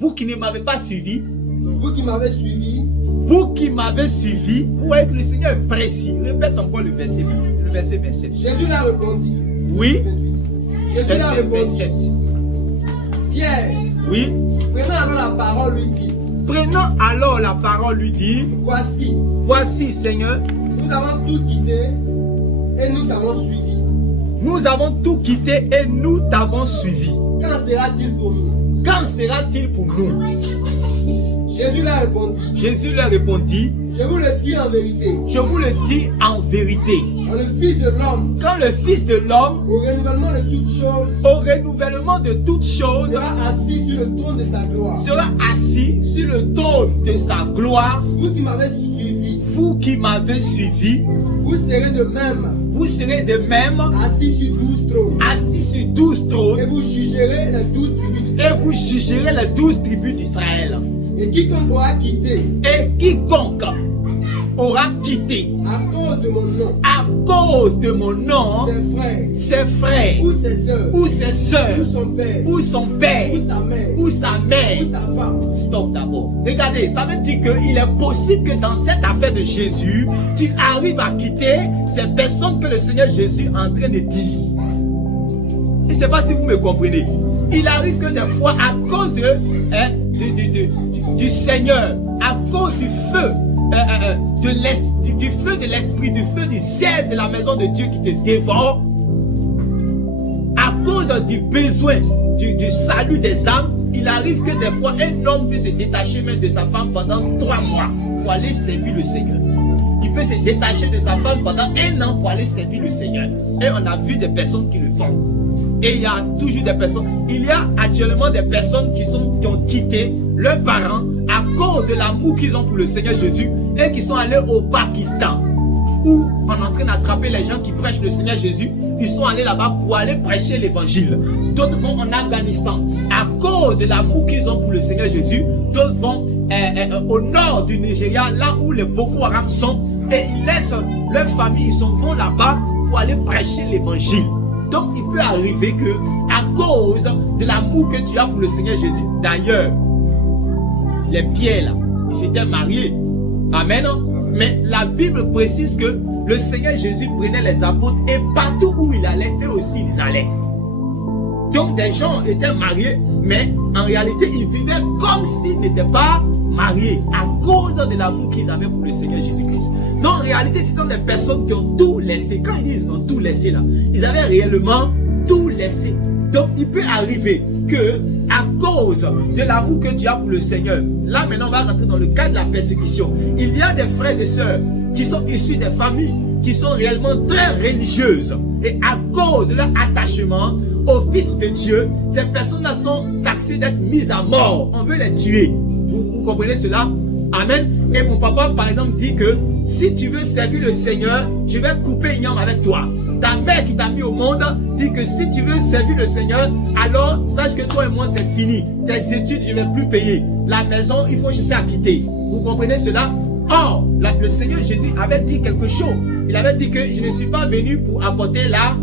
vous qui ne m'avez pas suivi, vous qui m'avez suivi, vous voyez que le Seigneur est précis. Répète encore le verset 27. Jésus leur répondit. Oui. 28. Jésus leur Verset répondit. 27. Pierre, Oui. prenant alors la parole, lui dit. Prenant alors la parole, lui dit, voici, Seigneur, nous avons tout quitté et nous t'avons suivi. nous avons tout quitté et nous t'avons suivi. Quand sera-t-il pour nous? Quand sera-t-il pour nous? Jésus leur répondit. Jésus leur répondit, Je vous le dis en vérité. je vous le dis en vérité. Quand le Fils de l'homme, Quand le Fils de l'homme, au renouvellement de toutes choses, au renouvellement de toutes choses, sera assis sur le trône de sa gloire. sera assis sur le trône de sa gloire, Vous qui m'avez suivi, vous qui m'avez suivi, vous serez de même vous serez de même assis sur 12 trônes. assis sur 12 Et trônes vous jugerez les 12 tribus et d'Israël. vous jugerez les 12 tribus d'Israël. Et quiconque aura quitté Et quiconque aura quitté à cause de mon nom à cause de mon nom ses frères ses frères ou ses sœurs ou ses soeurs ou son père ou son père ou sa mère ou sa mère. ou sa femme. Stop d'abord. Regardez, ça veut dire qu'il est possible que dans cette affaire de Jésus, tu arrives à quitter ces personnes que le Seigneur Jésus est en train de dire. Je ne sais pas si vous me comprenez. Il arrive que des fois, à cause du Seigneur, à cause du feu, du feu de l'esprit, du feu du zèle de la maison de Dieu qui te dévore, à cause du besoin du salut des âmes, il arrive que des fois un homme peut se détacher même de sa femme pendant 3 mois pour aller servir le Seigneur. Il peut se détacher de sa femme pendant 1 an pour aller servir le Seigneur. Et on a vu des personnes qui le font. Et il y a toujours des personnes. Il y a actuellement des personnes qui ont quitté leurs parents à cause de l'amour qu'ils ont pour le Seigneur Jésus et qui sont allés au Pakistan où on est en train d'attraper les gens qui prêchent le Seigneur Jésus. Ils sont allés là-bas pour aller prêcher l'évangile. D'autres vont en Afghanistan à cause de l'amour qu'ils ont pour le Seigneur Jésus. D'autres vont au nord du Nigeria, là où les Boko Haram sont, et ils laissent leur famille, ils vont là-bas pour aller prêcher l'évangile. Donc il peut arriver que à cause de l'amour que tu as pour le Seigneur Jésus, d'ailleurs, les Pierre là, ils s'étaient mariés. Amen. Mais la Bible précise que le Seigneur Jésus prenait les apôtres et partout où il allait, eux aussi ils allaient. Donc des gens étaient mariés, mais en réalité ils vivaient comme s'ils n'étaient pas mariés à cause de l'amour qu'ils avaient pour le Seigneur Jésus-Christ. Donc en réalité ce sont des personnes qui ont tout laissé. Quand ils disent ils ont tout laissé là, ils avaient réellement tout laissé. Donc il peut arriver que à cause de l'amour que tu as pour le Seigneur, là maintenant on va rentrer dans le cadre de la persécution. Il y a des frères et sœurs qui sont issus des familles qui sont réellement très religieuses. Et à cause de leur attachement au Fils de Dieu, ces personnes-là sont taxées d'être mises à mort. On veut les tuer. Vous comprenez cela? Amen. Et mon papa par exemple dit que si tu veux servir le Seigneur, je vais couper une jambe avec toi. Ta mère qui t'a mis au monde dit que si tu veux servir le Seigneur, alors sache que toi et moi c'est fini. Tes études je ne vais plus payer. La maison il faut chercher à quitter. Vous comprenez cela? Or, le Seigneur Jésus avait dit quelque chose. Il avait dit que je ne suis pas venu pour apporter là,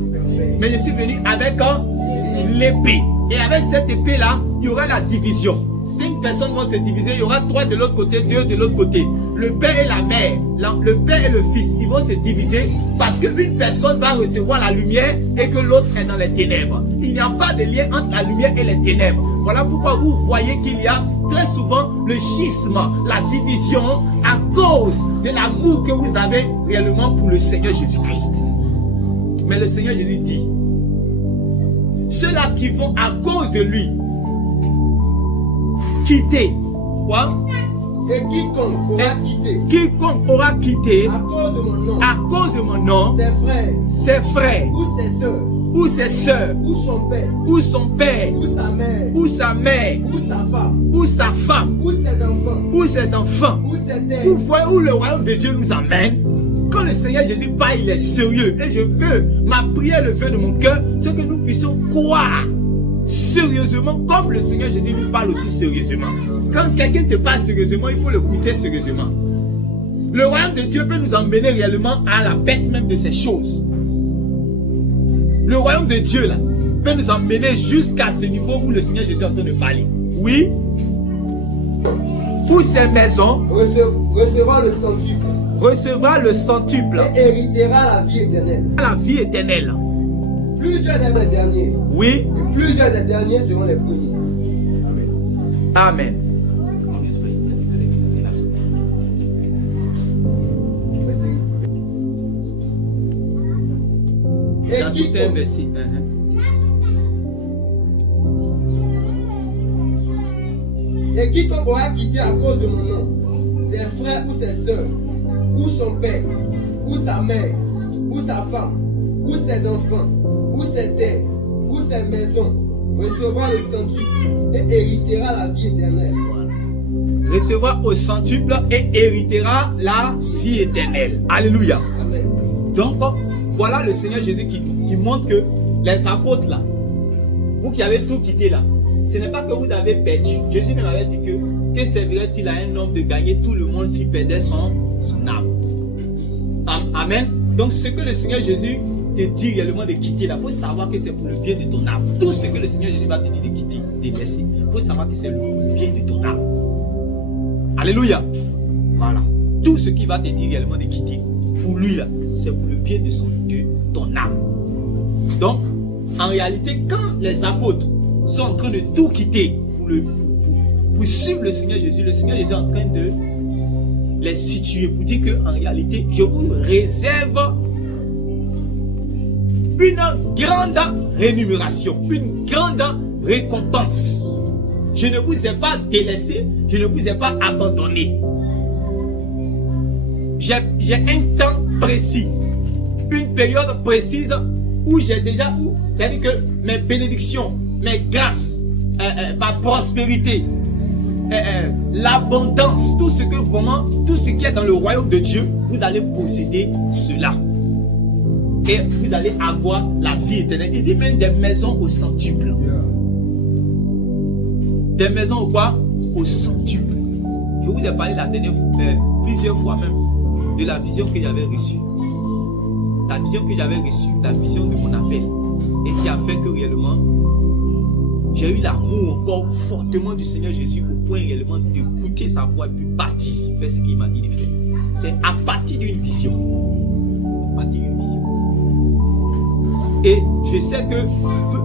mais je suis venu avec l'épée. Et avec cette épée-là, il y aura la division. 5 personnes vont se diviser, il y aura 3 de l'autre côté, 2 de l'autre côté. Le père et la mère, le père et le fils, ils vont se diviser parce qu'une personne va recevoir la lumière et que l'autre est dans les ténèbres. Il n'y a pas de lien entre la lumière et les ténèbres. Voilà pourquoi vous voyez qu'il y a très souvent le schisme, la division à cause de l'amour que vous avez réellement pour le Seigneur Jésus-Christ. Mais le Seigneur Jésus dit, ceux-là qui vont à cause de lui quitter, quoi? Et quiconque aura quitté à cause de mon nom, ses frères ou ses sœurs ou son père ou sa mère ou sa femme ou ses enfants. Vous voyez où le royaume de Dieu nous amène? Quand le Seigneur Jésus parle, il est sérieux. Et je veux, ma prière, le vœu de mon cœur, c'est que nous puissions croire sérieusement comme le Seigneur Jésus nous parle aussi sérieusement. Quand quelqu'un te parle sérieusement, il faut l'écouter sérieusement. Le royaume de Dieu peut nous emmener réellement à la bête même de ces choses. Le royaume de Dieu là peut nous emmener jusqu'à ce niveau où le Seigneur Jésus est en train de parler. Oui, ou ses maisons recevra le centuple. Recevra le centuple. Et héritera la vie éternelle. La vie éternelle. Plusieurs des derniers. Oui. Et plusieurs des derniers seront les premiers. Amen. Amen. Et quiconque aura quitté à cause de mon nom ses frères ou ses soeurs, ou son père, ou sa mère, ou sa femme, ou ses enfants, ou ses terres, ou ses maisons, recevra le centuple et héritera la vie éternelle. Recevra au centuple et héritera la vie éternelle. Alléluia. Amen. Donc, voilà le Seigneur Jésus qui montre que les apôtres là, vous qui avez tout quitté là, ce n'est pas que vous avez perdu. Jésus même avait dit que servirait-il à un homme de gagner tout le monde s'il perdait son âme. Amen. Donc ce que le Seigneur Jésus te dit réellement de quitter là, il faut savoir que c'est pour le bien de ton âme. Tout ce que le Seigneur Jésus va te dire de quitter, de laisser, il faut savoir que c'est pour le bien de ton âme. Alléluia. Voilà. Tout ce qu'il va te dire réellement de quitter, pour lui là, c'est pour le bien de ton âme. Donc, en réalité, quand les apôtres sont en train de tout quitter pour suivre le Seigneur Jésus est en train de les situer pour dire qu'en réalité, je vous réserve une grande rémunération, une grande récompense. Je ne vous ai pas délaissé, je ne vous ai pas abandonné. J'ai un temps précis, une période précise où j'ai déjà, c'est-à-dire que mes bénédictions, mes grâces, ma prospérité, l'abondance, tout ce qui est dans le royaume de Dieu, vous allez posséder cela. Et vous allez avoir la vie éternelle. Il dit même des maisons au centuple. Des maisons au quoi? Au centuple. Je vous ai parlé la dernière fois, plusieurs fois même, de la vision que j'avais reçue. La vision que j'avais reçue, la vision de mon appel. Et qui a fait que réellement, j'ai eu l'amour encore fortement du Seigneur Jésus au point réellement d'écouter sa voix et puis partir, faire ce qu'il m'a dit de faire. C'est à partir d'une vision. À partir d'une vision. Et je sais que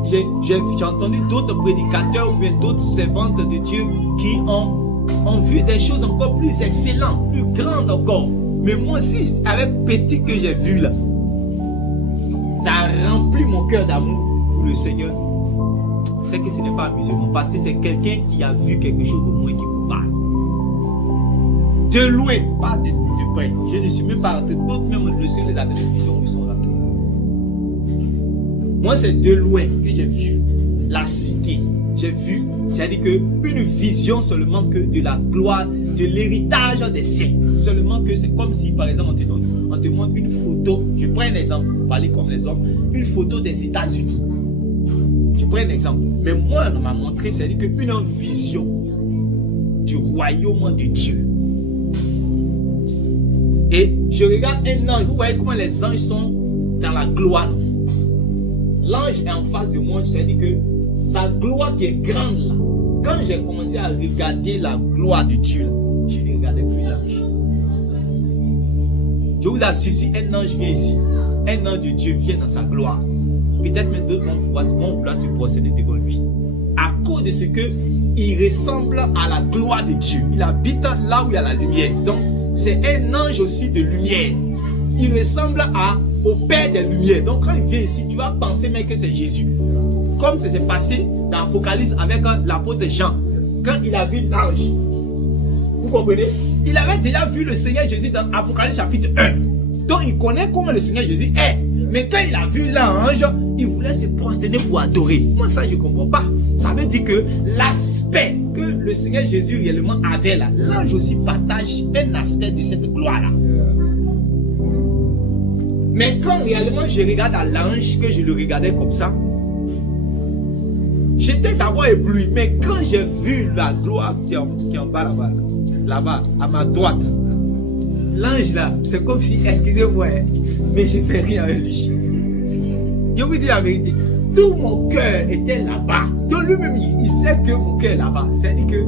j'ai entendu d'autres prédicateurs ou bien d'autres servantes de Dieu qui ont vu des choses encore plus excellentes, plus grandes encore. Mais moi aussi, avec petit que j'ai vu là, ça a rempli mon cœur d'amour pour le Seigneur. C'est que ce n'est pas un musulman, parce que c'est quelqu'un qui a vu quelque chose au moins qui vous parle. De loin, pas de près. Je ne suis même pas rentré. D'autres même le Seigneur les a donné vision où ils sont rentrés. Moi, c'est de loin que j'ai vu la cité. J'ai vu, c'est-à-dire qu'une vision seulement que de la gloire, de l'héritage des saints. Seulement que c'est comme si, par exemple, on te montre une photo. Je prends un exemple, pour parler comme les hommes, une photo des États-Unis. Je prends un exemple. Mais moi, on m'a montré, c'est-à-dire qu'une vision du royaume de Dieu. Et je regarde un ange. Vous voyez comment les anges sont dans la gloire. L'ange est en face de moi, c'est-à-dire que sa gloire qui est grande là. Quand j'ai commencé à regarder la gloire de Dieu, là, je ne regardais plus l'ange. Je vous assure, si un ange vient ici, un ange de Dieu vient dans sa gloire, peut-être même d'autres vont vouloir se procéder devant lui. À cause de ce que il ressemble à la gloire de Dieu. Il habite là où il y a la lumière. Donc, c'est un ange aussi de lumière. Il ressemble au Père des Lumières. Donc quand il vient ici, tu vas penser même que c'est Jésus. Comme ça s'est passé dans l'Apocalypse avec l'apôtre Jean. Quand il a vu l'ange. Vous comprenez? Il avait déjà vu le Seigneur Jésus dans Apocalypse chapitre 1. Donc il connaît comment le Seigneur Jésus est. Mais quand il a vu l'ange, il voulait se prosterner pour adorer. Moi ça je ne comprends pas. Ça veut dire que l'aspect que le Seigneur Jésus réellement avait là, l'ange aussi partage un aspect de cette gloire là. Mais quand réellement je regarde à l'ange, que je le regardais comme ça, j'étais d'abord ébloui. Mais quand j'ai vu la gloire qui est en bas là-bas, à ma droite, l'ange là, c'est comme si, excusez-moi, mais je ne fais rien avec lui. Je vous dis la vérité, tout mon cœur était là-bas. Donc lui-même, il sait que mon cœur est là-bas. C'est-à-dire que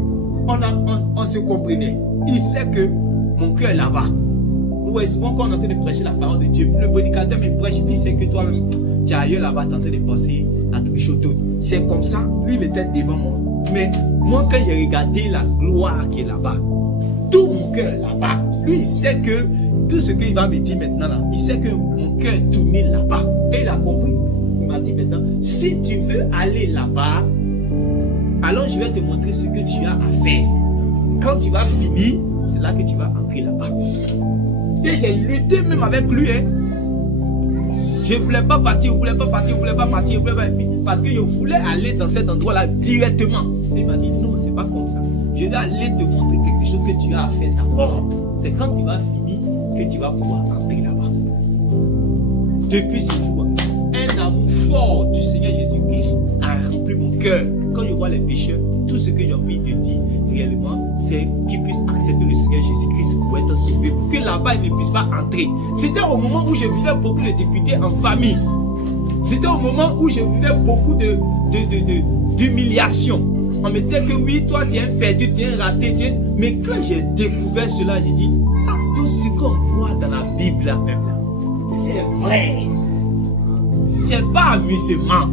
on se comprenait. Il sait que mon cœur est là-bas. Vous voyez, souvent quand on est en train de prêcher la parole de Dieu, le prédicateur me prêche, puis il sait que toi-même, tu es ailleurs là-bas, tu es en train de penser à quelque chose d'autre. C'est comme ça, lui, il était devant moi. Mais moi, quand j'ai regardé la gloire qui est là-bas, tout mon cœur est là-bas. Lui, il sait que tout ce qu'il va me dire maintenant, là, il sait que mon cœur est tourné là-bas. Et il a compris. Il m'a dit maintenant, si tu veux aller là-bas, alors je vais te montrer ce que tu as à faire. Quand tu vas finir, c'est là que tu vas entrer là-bas. Et j'ai lutté même avec lui. Hein. Je ne voulais pas partir, parce que je voulais aller dans cet endroit-là directement. Et il m'a dit, non, c'est pas comme ça. Je vais aller te montrer quelque chose que tu as à faire d'abord. C'est quand tu vas finir que tu vas pouvoir entrer là-bas. Depuis ce jour, un amour fort du Seigneur Jésus-Christ a rempli mon cœur. Quand je vois les pécheurs, tout ce que j'ai envie de dire réellement, c'est qu'ils puissent accepter le Seigneur Jésus-Christ pour être sauvés, pour que là-bas ils ne puissent pas entrer. C'était au moment où je vivais beaucoup de difficultés en famille. C'était au moment où je vivais beaucoup d'humiliation. On me disait que oui, toi tu es un perdu, tu es un raté, mais quand j'ai découvert cela, j'ai dit, ah, tout ce qu'on voit dans la Bible là même, c'est vrai. C'est pas amusement.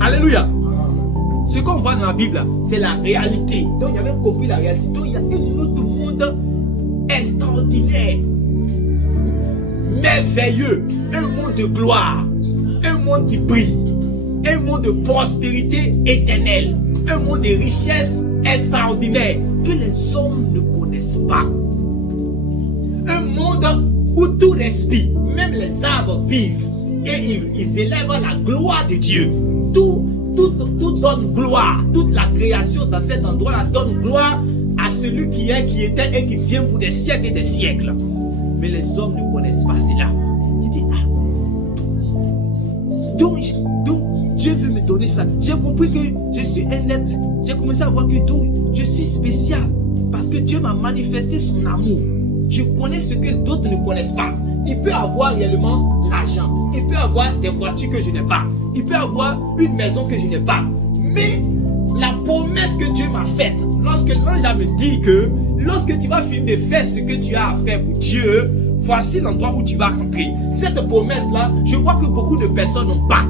Alléluia. Ce qu'on voit dans la Bible, c'est la réalité. Donc, il avait compris la réalité. Donc, il y a un autre monde extraordinaire, merveilleux, un monde de gloire, un monde qui brille, un monde de prospérité éternelle, un monde de richesse extraordinaire que les hommes ne connaissent pas. Un monde où tout respire, même les arbres vivent et ils élèvent la gloire de Dieu. Tout donne gloire. Toute la création dans cet endroit-là donne gloire à celui qui est, qui était et qui vient pour des siècles et des siècles. Mais les hommes ne connaissent pas cela. Je dis, ah. Donc Dieu veut me donner ça. J'ai compris que je suis un être. J'ai commencé à voir que donc, je suis spécial. Parce que Dieu m'a manifesté son amour. Je connais ce que d'autres ne connaissent pas. Il peut avoir réellement l'argent. Il peut avoir des voitures que je n'ai pas. Il peut avoir une maison que je n'ai pas. Mais la promesse que Dieu m'a faite, lorsque l'ange me dit que lorsque tu vas finir de faire ce que tu as à faire pour Dieu, voici l'endroit où tu vas rentrer. Cette promesse-là, je vois que beaucoup de personnes n'ont pas.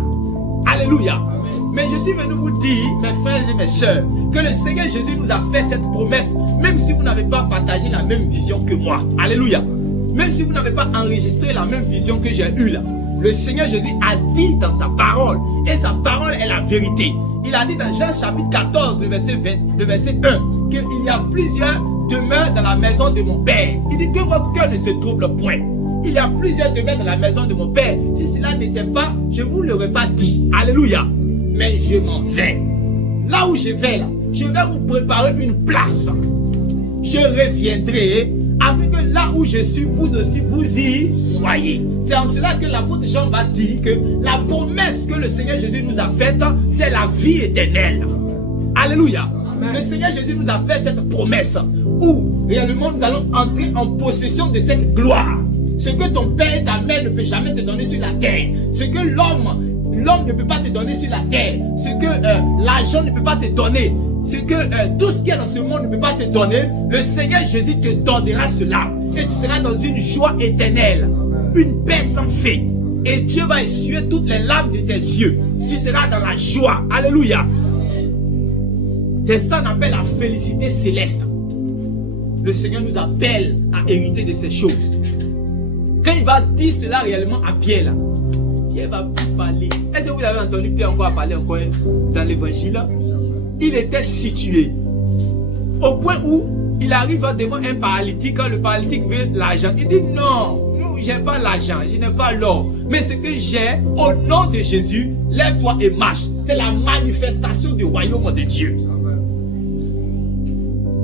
Alléluia. Amen. Mais je suis venu vous dire, mes frères et mes sœurs, que le Seigneur Jésus nous a fait cette promesse, même si vous n'avez pas partagé la même vision que moi. Alléluia. Même si vous n'avez pas enregistré la même vision que j'ai eue là. Le Seigneur Jésus a dit dans sa parole, et sa parole est la vérité. Il a dit dans Jean chapitre 14, le verset 1, qu'il y a plusieurs demeures dans la maison de mon Père. Il dit que votre cœur ne se trouble point. Il y a plusieurs demeures dans la maison de mon Père. Si cela n'était pas, je ne vous l'aurais pas dit. Alléluia. Mais je m'en vais. Là où je vais, là, je vais vous préparer une place. Je reviendrai afin que là où je suis, vous aussi, vous y soyez. C'est en cela que l'apôtre Jean va dire que la promesse que le Seigneur Jésus nous a faite, c'est la vie éternelle. Alléluia. Amen. Le Seigneur Jésus nous a fait cette promesse où réellement nous allons entrer en possession de cette gloire. Ce que ton père et ta mère ne peuvent jamais te donner sur la terre. Ce que l'homme ne peut pas te donner sur la terre. Ce que l'argent ne peut pas te donner. C'est que tout ce qui est dans ce monde ne peut pas te donner. Le Seigneur Jésus te donnera cela. Et tu seras dans une joie éternelle. Une paix sans fin. Et Dieu va essuyer toutes les larmes de tes yeux. Tu seras dans la joie. Alléluia. C'est ça qu'on appelle la félicité céleste. Le Seigneur nous appelle à hériter de ces choses. Quand il va dire cela réellement à Pierre, là, Pierre va parler. Est-ce que vous avez entendu Pierre encore parler encore dans l'évangile? Il était situé au point où il arrive devant un paralytique. Quand le paralytique veut l'argent, il dit non, je n'ai pas l'argent, je n'ai pas l'or, mais ce que j'ai, au nom de Jésus, lève-toi et marche. C'est la manifestation du royaume de Dieu.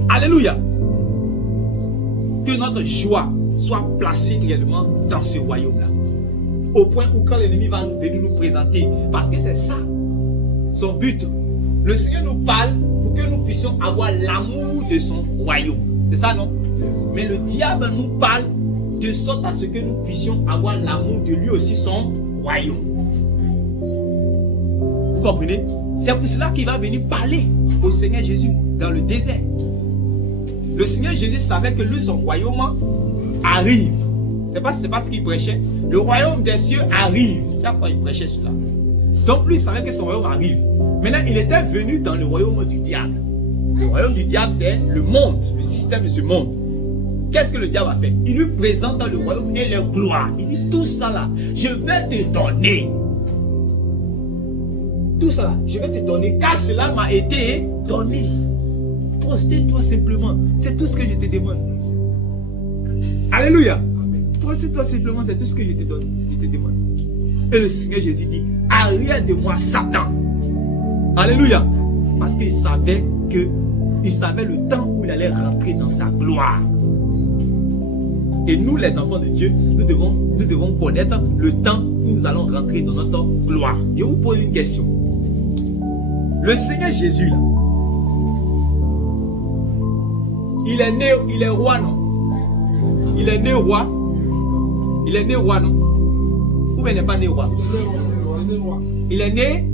Alléluia. Que notre joie soit placée réellement dans ce royaume-là. Au point où quand l'ennemi va venir nous présenter, parce que c'est ça son but. Le Seigneur nous parle pour que nous puissions avoir l'amour de son royaume. C'est ça, non? Mais le diable nous parle de sorte à ce que nous puissions avoir l'amour de lui aussi, son royaume. Vous comprenez? C'est pour cela qu'il va venir parler au Seigneur Jésus. dans le désert. Le Seigneur Jésus savait que lui, son royaume arrive. C'est pas ce qu'il prêchait. Le royaume des cieux arrive. C'est la fois il prêchait cela. Donc lui, il savait que son royaume arrive. Maintenant, il était venu dans le royaume du diable. Le royaume du diable, c'est le monde, le système de ce monde. Qu'est-ce que le diable a fait? Il lui présente dans le royaume et leur gloire. Il dit, tout ça là, je vais te donner. Tout ça là, je vais te donner, car cela m'a été donné. Prosterne-toi simplement. C'est tout ce que je te demande. Alléluia. Prosterne-toi simplement, c'est tout ce que je te donne. Je te demande. Et le Seigneur Jésus dit, arrière de moi, Satan. Alléluia. Parce qu'il savait le temps où il allait rentrer dans sa gloire. Et nous, les enfants de Dieu, nous devons connaître le temps où nous allons rentrer dans notre gloire. Je vous pose une question. Le Seigneur Jésus, là, il est roi, non? Il est né roi. Il est né roi, non? Ou bien il n'est pas né roi? Il est né.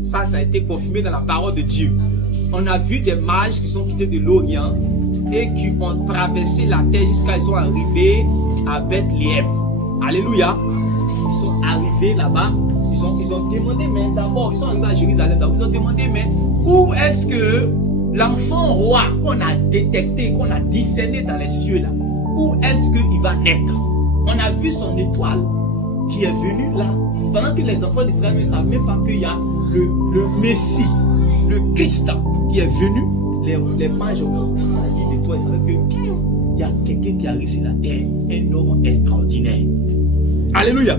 Ça a été confirmé dans la parole de Dieu. On a vu des mages qui sont quittés de l'Orient et qui ont traversé la terre jusqu'à ils sont arrivés à Bethléem. Alléluia. Ils sont arrivés là-bas. Ils ont demandé, mais d'abord, ils sont arrivés à Jérusalem. Ils ont demandé, mais où est-ce que l'enfant roi qu'on a détecté, qu'on a discerné dans les cieux là, où est-ce qu'il va naître? On a vu son étoile qui est venue là, pendant que les enfants d'Israël ne savent même pas qu'il y a le Messie, le Christ qui est venu. Les mages ont commencé à lire l'étoile, ils savaient qu'il y a quelqu'un qui arrive sur la terre, un homme extraordinaire. Alléluia.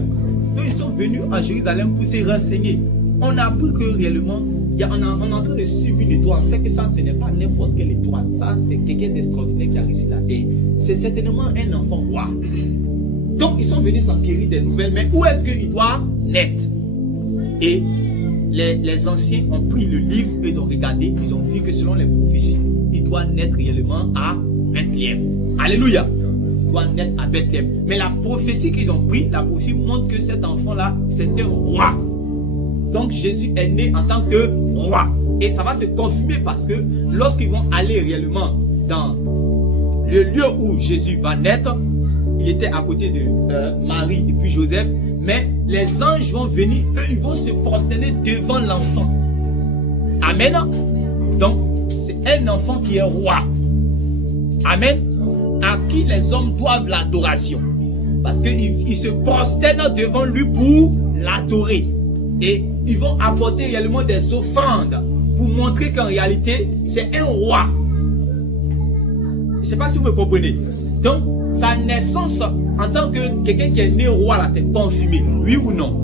Donc ils sont venus à Jérusalem pour se renseigner. On a appris que réellement, on est en train de suivre une étoile. C'est que ça, ce n'est pas n'importe quelle étoile. Ça, c'est quelqu'un d'extraordinaire qui arrive sur la terre. C'est certainement un enfant roi. Donc ils sont venus s'enquérir des nouvelles. Mais où est-ce qu'il doit naître? Et les anciens ont pris le livre, ils ont regardé, ils ont vu que selon les prophéties, il doit naître réellement à Bethléem. Alléluia. Il doit naître à Bethléem. Mais la prophétie qu'ils ont pris, la prophétie montre que cet enfant-là, c'est un roi. Donc Jésus est né en tant que roi. Et ça va se confirmer parce que lorsqu'ils vont aller réellement dans le lieu où Jésus va naître, il était à côté de Marie et puis Joseph. Mais les anges vont venir, eux, ils vont se prosterner devant l'enfant. Amen. Donc, c'est un enfant qui est roi. Amen. À qui les hommes doivent l'adoration. Parce qu'ils se prosternent devant lui pour l'adorer. Et ils vont apporter réellement des offrandes pour montrer qu'en réalité, c'est un roi. Je ne sais pas si vous me comprenez. Donc, sa naissance en tant que quelqu'un qui est né roi, là, c'est confirmé. Oui ou non?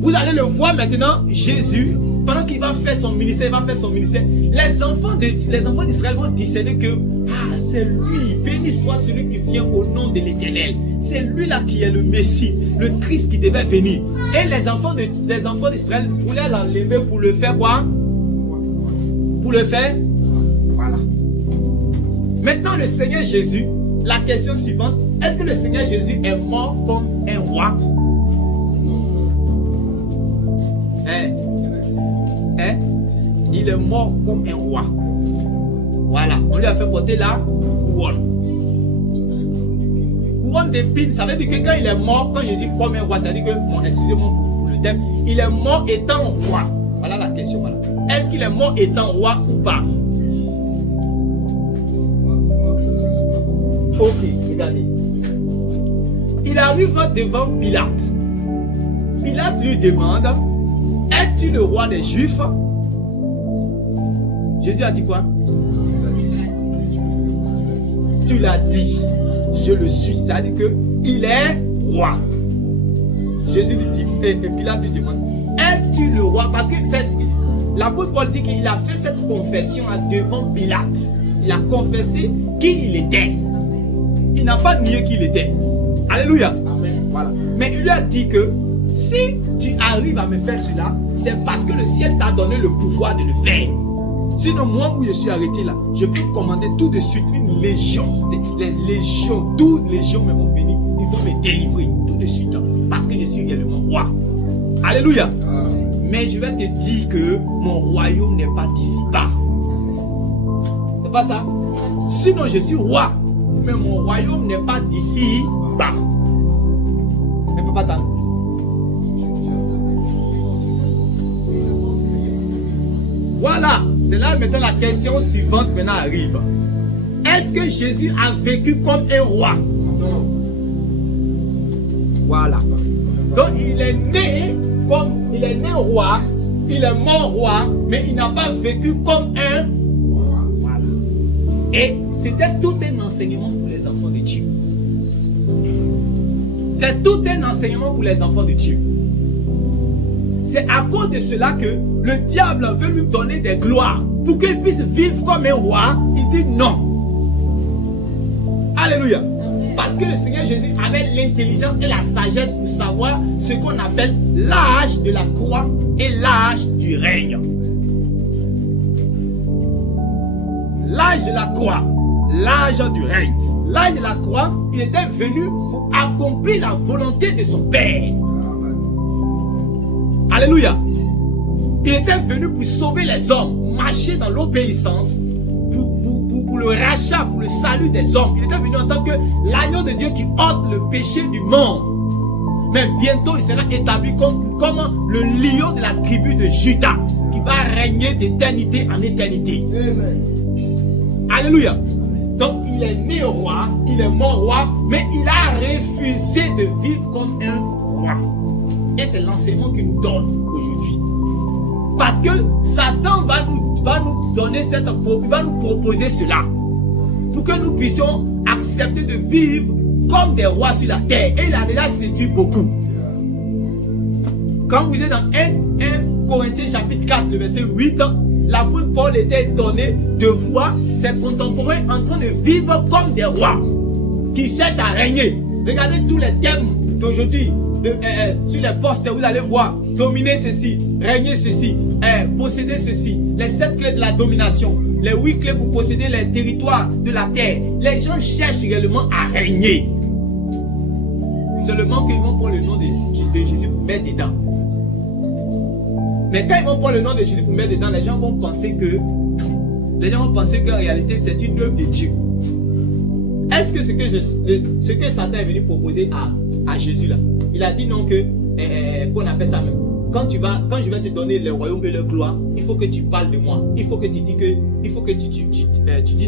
Vous allez le voir maintenant, Jésus, pendant qu'il va faire son ministère, les enfants d'Israël vont discerner que c'est lui, béni soit celui qui vient au nom de l'Éternel. C'est lui là qui est le Messie, le Christ qui devait venir. Et les enfants d'Israël voulaient l'enlever pour le faire quoi? Pour le faire, voilà. Maintenant le Seigneur Jésus, la question suivante, est-ce que le Seigneur Jésus est mort comme un roi? Il est mort comme un roi. Voilà, on lui a fait porter la couronne. Couronne d'épines, ça veut dire que quand il est mort, quand je dis comme un roi, ça veut dire que, excusez-moi pour le thème, il est mort étant roi. Voilà la question. Voilà. Est-ce qu'il est mort étant roi ou pas? Ok, regardez. Il arrive devant Pilate. Pilate lui demande, es-tu le roi des Juifs? Jésus a dit quoi? Tu l'as dit, je le suis. Ça veut dire qu'il est roi. Jésus lui dit, et Pilate lui demande, es-tu le roi? Parce que l'apôtre Paul dit qu'il a fait cette confession devant Pilate. Il a confessé qui il était. Il n'a pas nié qui il était. Alléluia. Amen. Voilà. Mais il lui a dit que si tu arrives à me faire cela, c'est parce que le ciel t'a donné le pouvoir de le faire. Sinon, moi où je suis arrêté là, je peux commander tout de suite une légion. Les légions, 12 légions me vont venir, ils vont me délivrer tout de suite. Parce que je suis réellement roi. Alléluia. mais je vais te dire que mon royaume n'est pas d'ici-bas. C'est pas ça? Sinon, je suis roi, mais mon royaume n'est pas d'ici-bas. Ne peut pas t'entendre. Voilà, c'est là maintenant la question suivante maintenant arrive. Est-ce que Jésus a vécu comme un roi? Non. Voilà. Donc il est né roi, il est mort roi, mais il n'a pas vécu comme un roi. Voilà. Et c'était tout un enseignement pour les enfants de Dieu. C'est tout un enseignement pour les enfants de Dieu. C'est à cause de cela que le diable veut lui donner des gloires pour qu'il puisse vivre comme un roi. Il dit non. Alléluia. Parce que le Seigneur Jésus avait l'intelligence et la sagesse pour savoir ce qu'on appelle l'âge de la croix et l'âge du règne. L'âge de la croix, l'âge du règne. L'âge de la croix, il était venu pour accomplir la volonté de son Père. Alléluia. Il était venu pour sauver les hommes, marcher dans l'obéissance, pour le rachat, pour le salut des hommes. Il était venu en tant que l'agneau de Dieu qui ôte le péché du monde. Mais bientôt, il sera établi comme le lion de la tribu de Juda, qui va régner d'éternité en éternité. Amen. Alléluia. Donc, il est né roi, il est mort roi, mais il a refusé de vivre comme un roi. Et c'est l'enseignement qu'il nous donne aujourd'hui. Parce que Satan va nous donner il va nous proposer cela. Pour que nous puissions accepter de vivre comme des rois sur la terre. Et il a déjà séduit beaucoup. Quand vous êtes dans 1 Corinthiens chapitre 4, le verset 8, l'apôtre Paul était étonné de voir ses contemporains en train de vivre comme des rois qui cherchent à régner. Regardez tous les thèmes d'aujourd'hui. Sur les postes, vous allez voir dominer ceci, régner ceci, posséder ceci, les 7 clés de la domination, les 8 clés pour posséder les territoires de la terre. Les gens cherchent réellement à régner. Seulement qu'ils vont prendre le nom de Jésus pour mettre dedans. Mais quand ils vont prendre le nom de Jésus pour mettre dedans, les gens vont penser qu'en réalité c'est une œuvre de Dieu. Est-ce que ce que Satan est venu proposer à Jésus là, il a dit non que, qu'on appelle ça même. Quand je vais te donner le royaume et le gloire, il faut que tu parles de moi. Il faut que tu dises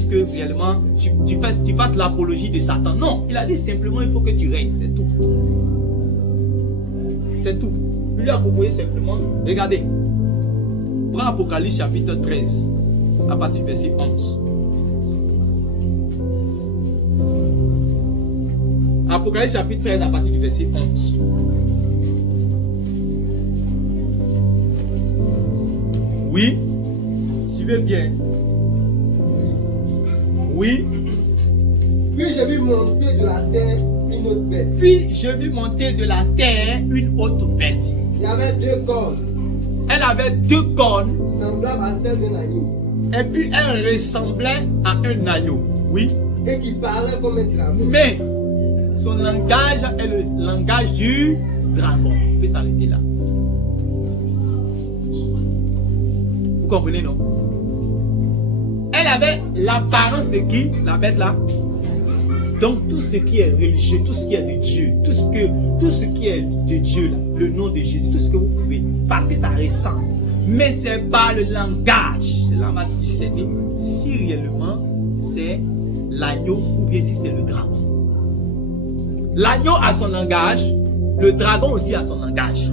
que réellement tu fasses l'apologie de Satan. Non, il a dit simplement il faut que tu règnes, c'est tout. C'est tout. Il lui a proposé simplement, regardez, prends Apocalypse chapitre 13, à partir du verset 11. Apocalypse chapitre 13 à partir du verset 11. Oui, suivez bien. Oui. Puis j'ai vu monter de la terre une autre bête. Puis je vis monter de la terre une autre bête. Il y avait 2 cornes. Elle avait 2 cornes. Semblables à celles d'un agneau. Et puis elle ressemblait à un agneau. Oui. Et qui parlait comme un dragon. Mais son langage est le langage du dragon. On peut s'arrêter là. Vous comprenez, non? Elle avait l'apparence de qui? La bête là. Donc tout ce qui est religieux, tout ce qui est de Dieu, tout ce qui est de Dieu là, le nom de Jésus, tout ce que vous pouvez, parce que ça ressemble. Mais c'est pas le langage. Là on va discerner si réellement c'est l'agneau ou bien si c'est le dragon. L'agneau a son langage, le dragon aussi a son langage.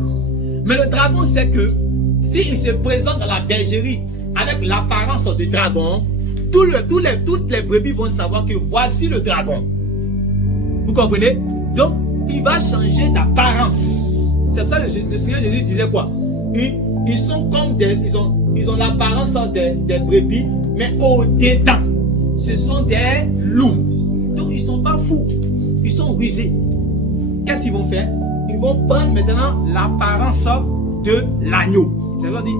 Mais le dragon sait que s'il se présente dans la bergerie avec l'apparence de dragon, toutes les brebis vont savoir que voici le dragon. Vous comprenez? Donc, il va changer d'apparence. C'est pour ça que le Seigneur Jésus disait quoi? Ils sont comme ils ont l'apparence des brebis, mais au-dedans, ce sont des loups. Donc, ils ne sont pas fous. Ils sont rusés. Qu'est-ce qu'ils vont faire? Ils vont prendre maintenant l'apparence de l'agneau. C'est-à-dire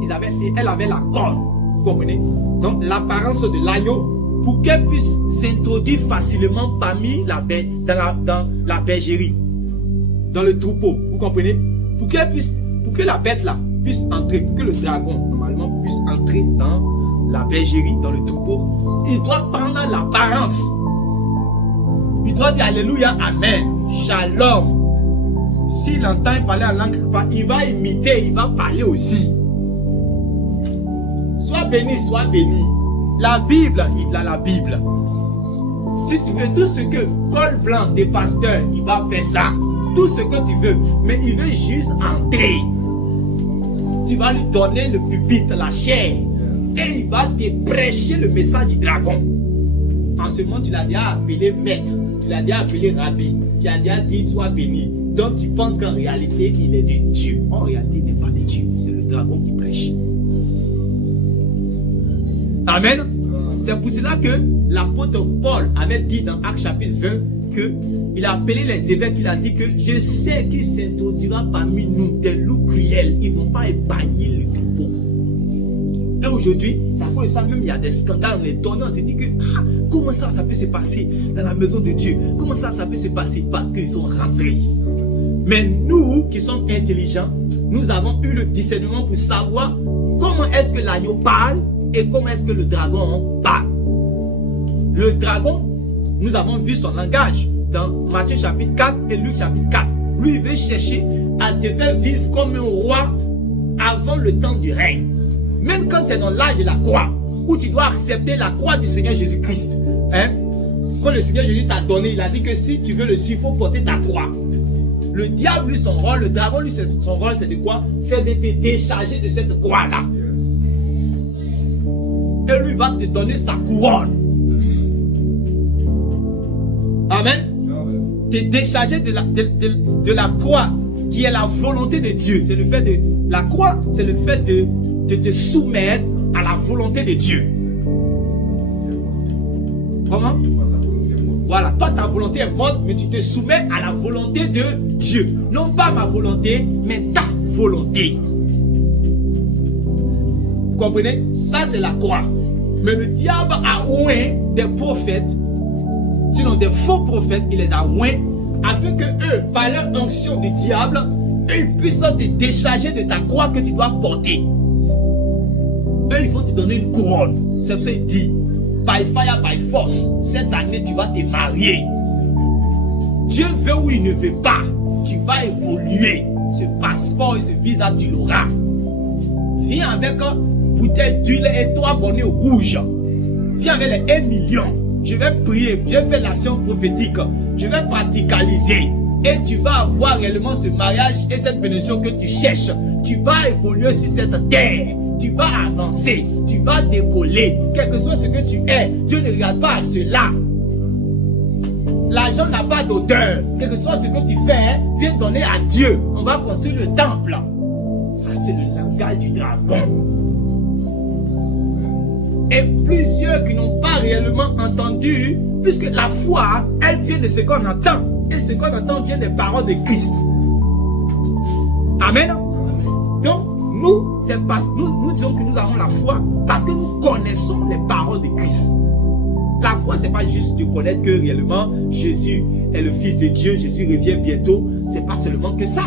elle avait la corne. Vous comprenez? Donc l'apparence de l'agneau pour qu'elle puisse s'introduire facilement parmi dans la bergerie, dans le troupeau. Vous comprenez? Pour que la bête là puisse entrer, pour que le dragon, normalement, puisse entrer dans la bergerie, dans le troupeau, il doit prendre l'apparence. Il doit dire Alléluia, Amen, Shalom. S'il entend parler en langue, il va imiter, il va parler aussi. Sois béni, sois béni. La Bible, il a la Bible. Si tu veux tout ce que col blanc des pasteurs, il va faire ça. Tout ce que tu veux. Mais il veut juste entrer. Tu vas lui donner le pupitre, la chair. Et il va te prêcher le message du dragon. En ce moment, tu l'as déjà appelé maître. Tu l'as déjà appelé rabbi. Tu as déjà dit sois béni. Donc tu penses qu'en réalité, il est de Dieu. En réalité, il n'est pas de Dieu. C'est le dragon qui prêche. Amen. C'est pour cela que l'apôtre Paul avait dit dans Actes chapitre 20 qu'il a appelé les évêques, il a dit que je sais qu'il s'introduira parmi nous des loups cruels. Ils ne vont pas épargner le troupeau. Et aujourd'hui, c'est à cause de ça même il y a des scandales, les étonnants. On s'est dit que comment ça peut se passer dans la maison de Dieu? Comment ça peut se passer? Parce qu'ils sont rentrés. Mais nous qui sommes intelligents, nous avons eu le discernement pour savoir comment est-ce que l'agneau parle et comment est-ce que le dragon parle. Le dragon, nous avons vu son langage dans Matthieu chapitre 4 et Luc chapitre 4. Lui, il veut chercher à te faire vivre comme un roi avant le temps du règne. Même quand tu es dans l'âge de la croix, où tu dois accepter la croix du Seigneur Jésus-Christ. Quand le Seigneur Jésus t'a donné, il a dit que si tu veux le suivre, il faut porter ta croix. Le diable, lui, son rôle, le dragon, lui, son rôle, c'est de quoi? C'est de te décharger de cette croix-là. Et lui va te donner sa couronne. Amen. Te décharger de la croix qui est la volonté de Dieu. C'est le fait de la croix, c'est le fait de te soumettre à la volonté de Dieu. Comment? Voilà, toi ta volonté est morte, mais tu te soumets à la volonté de Dieu. Non pas ma volonté, mais ta volonté. Vous comprenez? Ça c'est la croix. Mais le diable a oint des prophètes, sinon des faux prophètes, il les a oints, afin que eux, par leur onction du diable, ils puissent te décharger de ta croix que tu dois porter. Eux, ils vont te donner une couronne. C'est pour ça qu'il dit, by fire, by force, cette année, tu vas te marier. Dieu veut ou il ne veut pas, tu vas évoluer. Ce passeport et ce visa, tu l'auras. Viens avec une bouteille d'huile et 3 bonnets rouges. Viens avec les 1 million. Je vais prier, je vais faire l'action prophétique. Je vais pratiqualiser. Et tu vas avoir réellement ce mariage et cette bénédiction que tu cherches. Tu vas évoluer sur cette terre. Tu vas avancer. Tu vas décoller. Quel que soit ce que tu es, Dieu ne regarde pas à cela. L'argent n'a pas d'odeur. Quel que soit ce que tu fais, viens donner à Dieu. On va construire le temple. Ça, c'est le langage du dragon. Et plusieurs qui n'ont pas réellement entendu, puisque la foi, elle vient de ce qu'on entend. Et ce qu'on entend vient des paroles de Christ. Amen. Donc, nous, c'est parce que nous disons que nous avons la foi parce que nous connaissons les paroles de Christ. La foi, c'est pas juste de connaître que réellement Jésus est le Fils de Dieu, Jésus revient bientôt. C'est pas seulement que ça.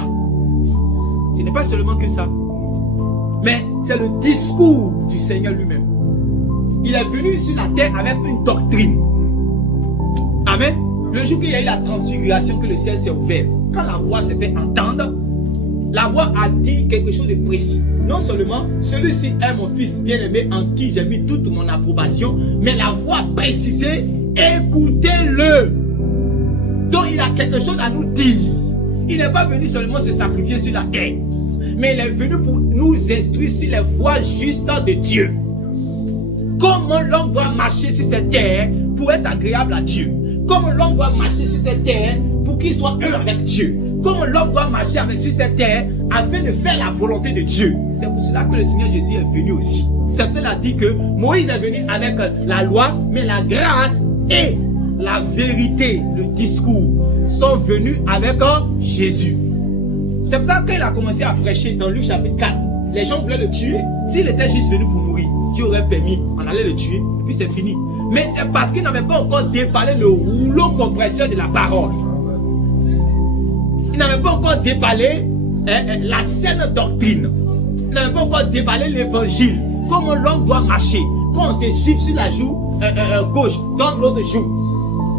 Ce n'est pas seulement que ça. Mais c'est le discours du Seigneur lui-même. Il est venu sur la terre avec une doctrine. Amen. Le jour qu'il y a eu la transfiguration, que le ciel s'est ouvert, quand la voix s'est fait entendre, la voix a dit quelque chose de précis. Non seulement, celui-ci est mon fils bien-aimé en qui j'ai mis toute mon approbation, mais la voix a précisé, écoutez-le. Donc il a quelque chose à nous dire. Il n'est pas venu seulement se sacrifier sur la terre, mais il est venu pour nous instruire sur les voies justes de Dieu. Comment l'homme doit marcher sur cette terre pour être agréable à Dieu. Comment l'homme doit marcher sur cette terre pour qu'il soit heureux avec Dieu. Comment l'homme doit marcher sur cette terre afin de faire la volonté de Dieu. C'est pour cela que le Seigneur Jésus est venu aussi. C'est pour cela qu'il a dit que Moïse est venu avec la loi, mais la grâce et la vérité, le discours, sont venus avec Jésus. C'est pour ça qu'il a commencé à prêcher dans Luc chapitre 4. Les gens voulaient le tuer. S'il était juste venu pour nourrir, Dieu aurait permis, on allait le tuer, et puis c'est fini. Mais c'est parce qu'il n'avait pas encore déballé le rouleau compresseur de la parole. Il n'avait pas encore déballé la saine doctrine. n'avait pas encore déballé l'évangile, comment l'homme doit marcher. Quand on te gifle sur la joue gauche, dans l'autre joue.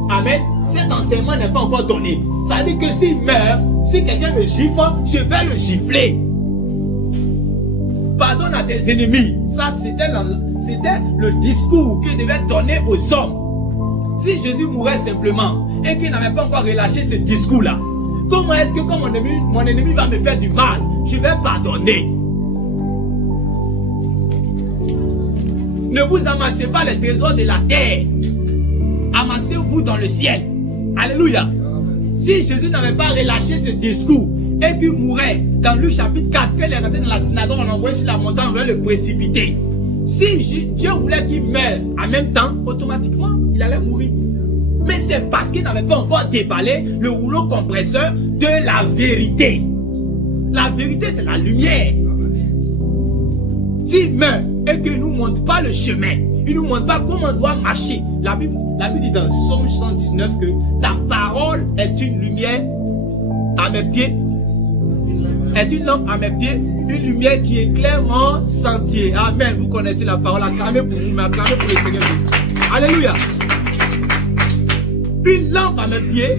Amen. Cet enseignement n'est pas encore donné. Ça veut dire que s'il meurt, si quelqu'un me gifle, je vais le gifler. Pardonne à tes ennemis. Ça, c'était le discours qu'il devait donner aux hommes. Si Jésus mourait simplement et qu'il n'avait pas encore relâché ce discours-là, comment est-ce que quand mon ennemi va me faire du mal, je vais pardonner? Ne vous amassez pas les trésors de la terre. Amassez-vous dans le ciel. Alléluia. Si Jésus n'avait pas relâché ce discours et qu'il mourait dans Luc chapitre 4, qu'il est rentré dans la synagogue, on l'envoyait sur la montagne, on voulait le précipiter. Si Dieu voulait qu'il meure en même temps, automatiquement, il allait mourir. Mais c'est parce qu'il n'avait pas encore déballé le rouleau compresseur de la vérité. La vérité, c'est la lumière. S'il meurt et qu'il ne nous montre pas le chemin, il ne nous montre pas comment on doit marcher. La Bible dit dans Somme 119 que ta parole est une lumière à mes pieds, est une lampe à mes pieds, une lumière qui éclaire mon sentier. Amen. Vous connaissez la parole. Acclamez pour vous, mais acclamez pour le Seigneur Jésus. Alléluia. Une lampe à mes pieds,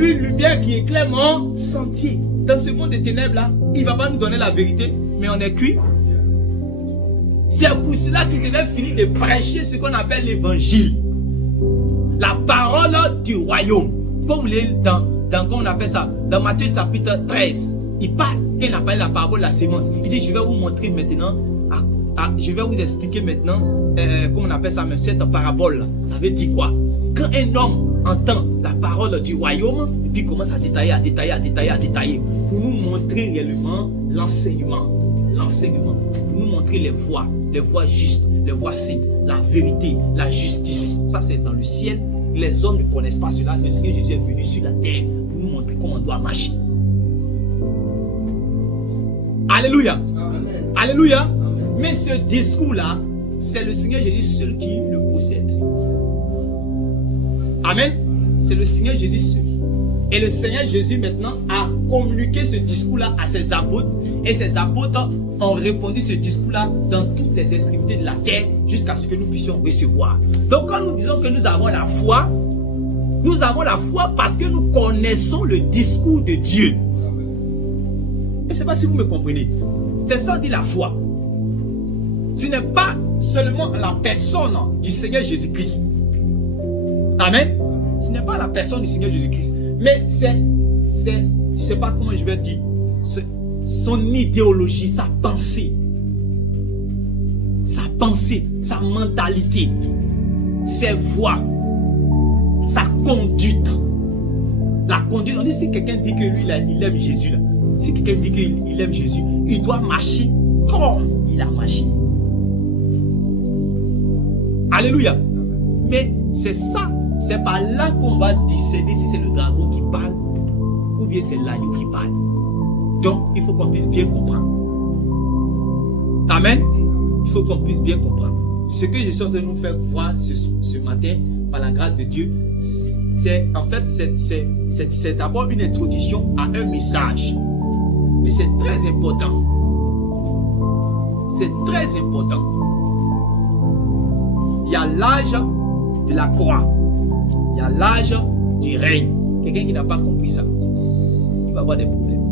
une lumière qui éclaire mon sentier. Dans ce monde des ténèbres là, il ne va pas nous donner la vérité, mais on est cuit. C'est pour cela qu'il devait finir de prêcher ce qu'on appelle l'évangile. La parole du royaume. Comme comment on appelle ça? Dans Matthieu chapitre 13. Il parle, quand il appelle la parabole de la sémence. Il dit, je vais vous montrer maintenant, je vais vous expliquer maintenant, comment on appelle ça même, cette parabole. Ça veut dire quoi? Quand un homme entend la parole du royaume, et puis il commence à détailler, pour nous montrer réellement l'enseignement. Pour nous montrer les voies justes, les voies saintes, la vérité, la justice. Ça c'est dans le ciel. Les hommes ne connaissent pas cela. Le Seigneur Jésus est venu sur la terre pour nous montrer comment on doit marcher. Alléluia. Amen. Alléluia. Amen. Mais ce discours-là, c'est le Seigneur Jésus seul qui le possède. Amen. C'est le Seigneur Jésus seul. Et le Seigneur Jésus maintenant a communiqué ce discours-là à ses apôtres. Et ses apôtres ont répondu ce discours-là dans toutes les extrémités de la terre jusqu'à ce que nous puissions recevoir. Donc quand nous disons que nous avons la foi parce que nous connaissons le discours de Dieu. Je ne sais pas si vous me comprenez. C'est ça dit la foi. Ce n'est pas seulement la personne du Seigneur Jésus-Christ. Amen. Ce n'est pas la personne du Seigneur Jésus-Christ. Mais c'est, je ne sais pas comment je vais dire, son idéologie, sa pensée, sa mentalité, ses voies, sa conduite. La conduite, on dit si quelqu'un dit que lui, il aime Jésus, là, si quelqu'un dit qu'il aime Jésus, il doit marcher comme il a marché. Alléluia. Mais c'est ça, c'est par là qu'on va discerner si c'est le dragon qui parle ou bien c'est l'agneau qui parle. Donc, il faut qu'on puisse bien comprendre. Amen. Il faut qu'on puisse bien comprendre. Ce que je suis en train de nous faire voir ce matin, par la grâce de Dieu, c'est d'abord une introduction à un message. Mais c'est très important. C'est très important. Il y a l'âge de la croix. Il y a l'âge du règne. Quelqu'un qui n'a pas compris ça, il va avoir des problèmes.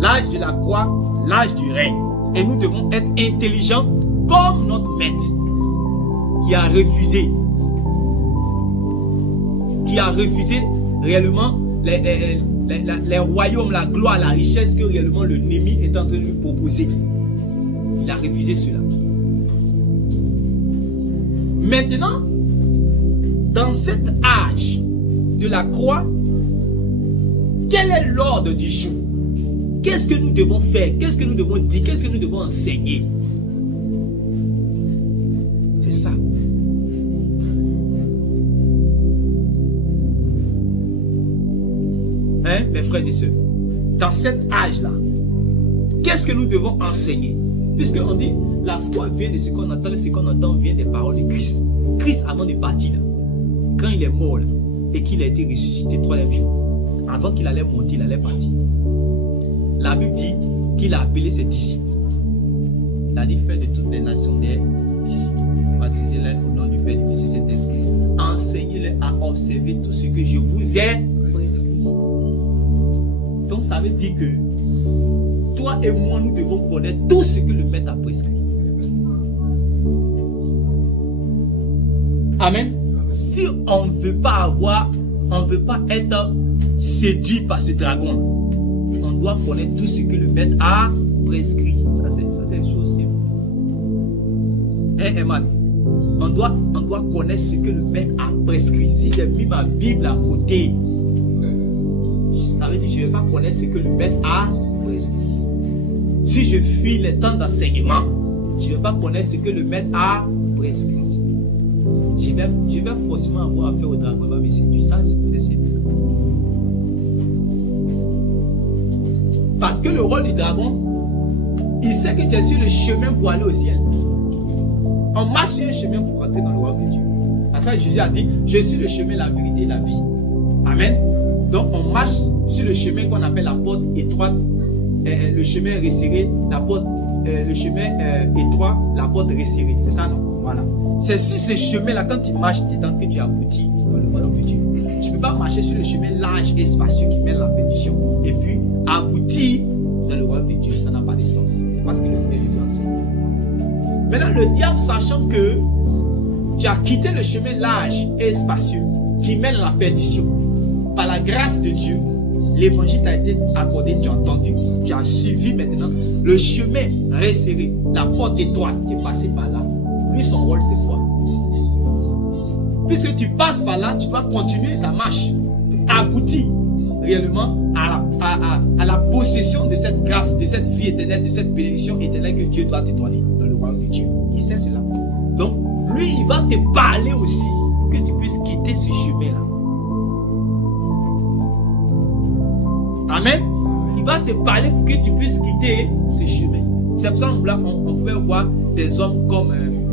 L'âge de la croix, l'âge du règne. Et nous devons être intelligents comme notre maître qui a refusé réellement les royaumes, la gloire, la richesse que réellement le Némi est en train de lui proposer. Il a refusé cela. Maintenant, dans cet âge de la croix, quel est l'ordre du jour? Qu'est-ce que nous devons faire? Qu'est-ce que nous devons dire? Qu'est-ce que nous devons enseigner? C'est ça. Hein, mes frères et sœurs? Dans cet âge-là, qu'est-ce que nous devons enseigner? Puisque on dit, la foi vient de ce qu'on entend, et ce qu'on entend vient des paroles de Christ. Christ, avant de partir, là, quand il est mort là, et qu'il a été ressuscité 3e jour, avant qu'il allait monter, il allait partir. la Bible dit qu'il a appelé ses disciples. Il a dit faire de toutes les nations des disciples. Baptisez-les au nom du Père, du Fils et du Saint-Esprit. Enseignez-les à observer tout ce que je vous ai prescrit. Donc ça veut dire que toi et moi, nous devons connaître tout ce que le Maître a prescrit. Amen. Si on ne veut pas être séduit par ce dragon, on doit connaître tout ce que le Maître a prescrit. Ça c'est une chose simple. Amen. On doit connaître ce que le Maître a prescrit. Si j'ai mis ma Bible à côté, ça veut dire que je ne vais pas connaître ce que le Maître a prescrit. Si je fuis les temps d'enseignement, je ne vais pas connaître ce que le Maître a prescrit. Je vais forcément avoir affaire au dragon. Il va me séduire. Ça, c'est simple. Parce que le rôle du dragon, il sait que tu es sur le chemin pour aller au ciel. On marche sur un chemin pour rentrer dans le royaume de Dieu. À ça, Jésus a dit, je suis le chemin, la vérité et la vie. Amen. Donc, on marche sur le chemin qu'on appelle la porte étroite, le chemin resserré, la porte, le chemin étroit, la porte resserrée. C'est ça, non? Voilà. C'est sur ce chemin-là, quand tu marches dedans, que tu aboutis dans le royaume de Dieu. Tu ne peux pas marcher sur le chemin large et spacieux qui mène à la perdition et puis aboutir dans le royaume de Dieu. Ça n'a pas de sens. C'est parce que le Seigneur Jésus enseigne. Maintenant, le diable, sachant que tu as quitté le chemin large et spacieux qui mène à la perdition, par la grâce de Dieu, l'évangile t'a été accordé, tu as entendu, tu as suivi maintenant le chemin resserré, la porte étroite, tu es passé par là. Lui, son rôle, c'est quoi? Puisque tu passes par là, tu dois continuer ta marche pour aboutir réellement à la possession de cette grâce, de cette vie éternelle, de cette bénédiction éternelle que Dieu doit te donner dans le royaume de Dieu. Il sait cela. Donc, lui, il va te parler aussi pour que tu puisses quitter ce chemin-là. Amen. Il va te parler pour que tu puisses quitter ce chemin. C'est pour ça qu'on pouvait voir des hommes comme...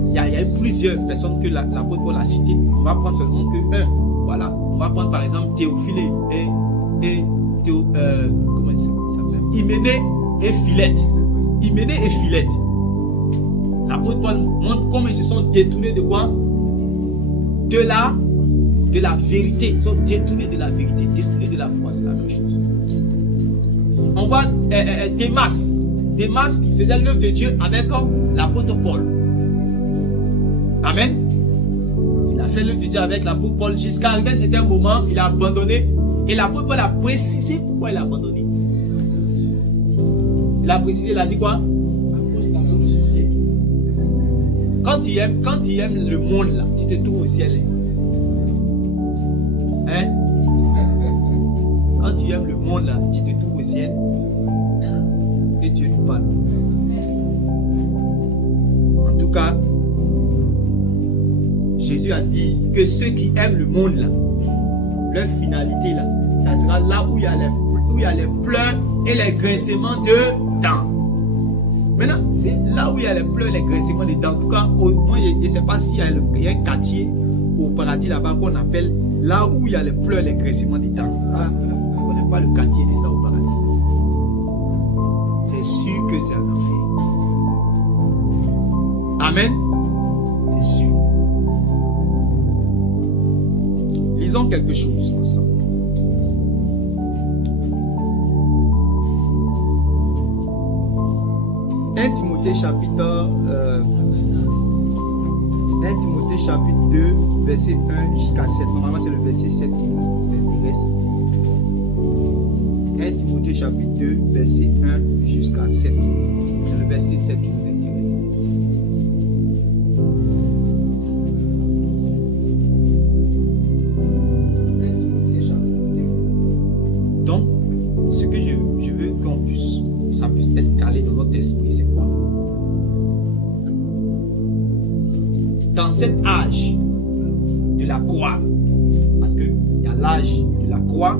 il y a eu plusieurs personnes que l'apôtre Paul a citées. On va prendre seulement que un. Voilà. On va prendre par exemple Théophile comment il s'appelle? Hyménée et Philette. Hyménée et Philette. L'apôtre Paul montre comment ils se sont détournés de quoi? De la vérité. Ils sont détournés de la vérité, détournés de la foi. C'est la même chose. On voit Démas. Démas qui faisait l'œuvre de Dieu avec l'apôtre Paul. Amen. Il a fait l'œuvre de Dieu avec l'apôtre Paul jusqu'à arriver à un certain moment, il a abandonné. Et l'apôtre Paul a précisé pourquoi il a abandonné. Il a précisé, il a dit quoi? Quand tu aimes le monde là, tu te trouves au ciel. Hein? Quand tu aimes le monde là, tu te trouves au ciel. Et Dieu nous parle. En tout cas, Jésus a dit que ceux qui aiment le monde là, leur finalité là, ça sera là où il y a les pleurs et les grincements de dents. Maintenant, c'est là où il y a les pleurs et les grincements de dents. En tout cas, moi je ne sais pas s'il y a un quartier au paradis là-bas qu'on appelle là où il y a les pleurs et les grincements de dents. Ça, on ne connaît pas le quartier de ça au paradis. C'est sûr que c'est un enfer. Amen. C'est sûr. Lisons quelque chose ensemble. 1 Timothée chapitre 2, verset 1 jusqu'à 7. Normalement, c'est le verset 7 qui nous intéresse. 1 Timothée chapitre 2, verset 1 jusqu'à 7. C'est le verset 7 qui nous intéresse. Donc, ce que je veux qu'on puisse, ça puisse être calé dans notre esprit, c'est quoi? Dans cet âge de la croix, parce qu'il y a l'âge de la croix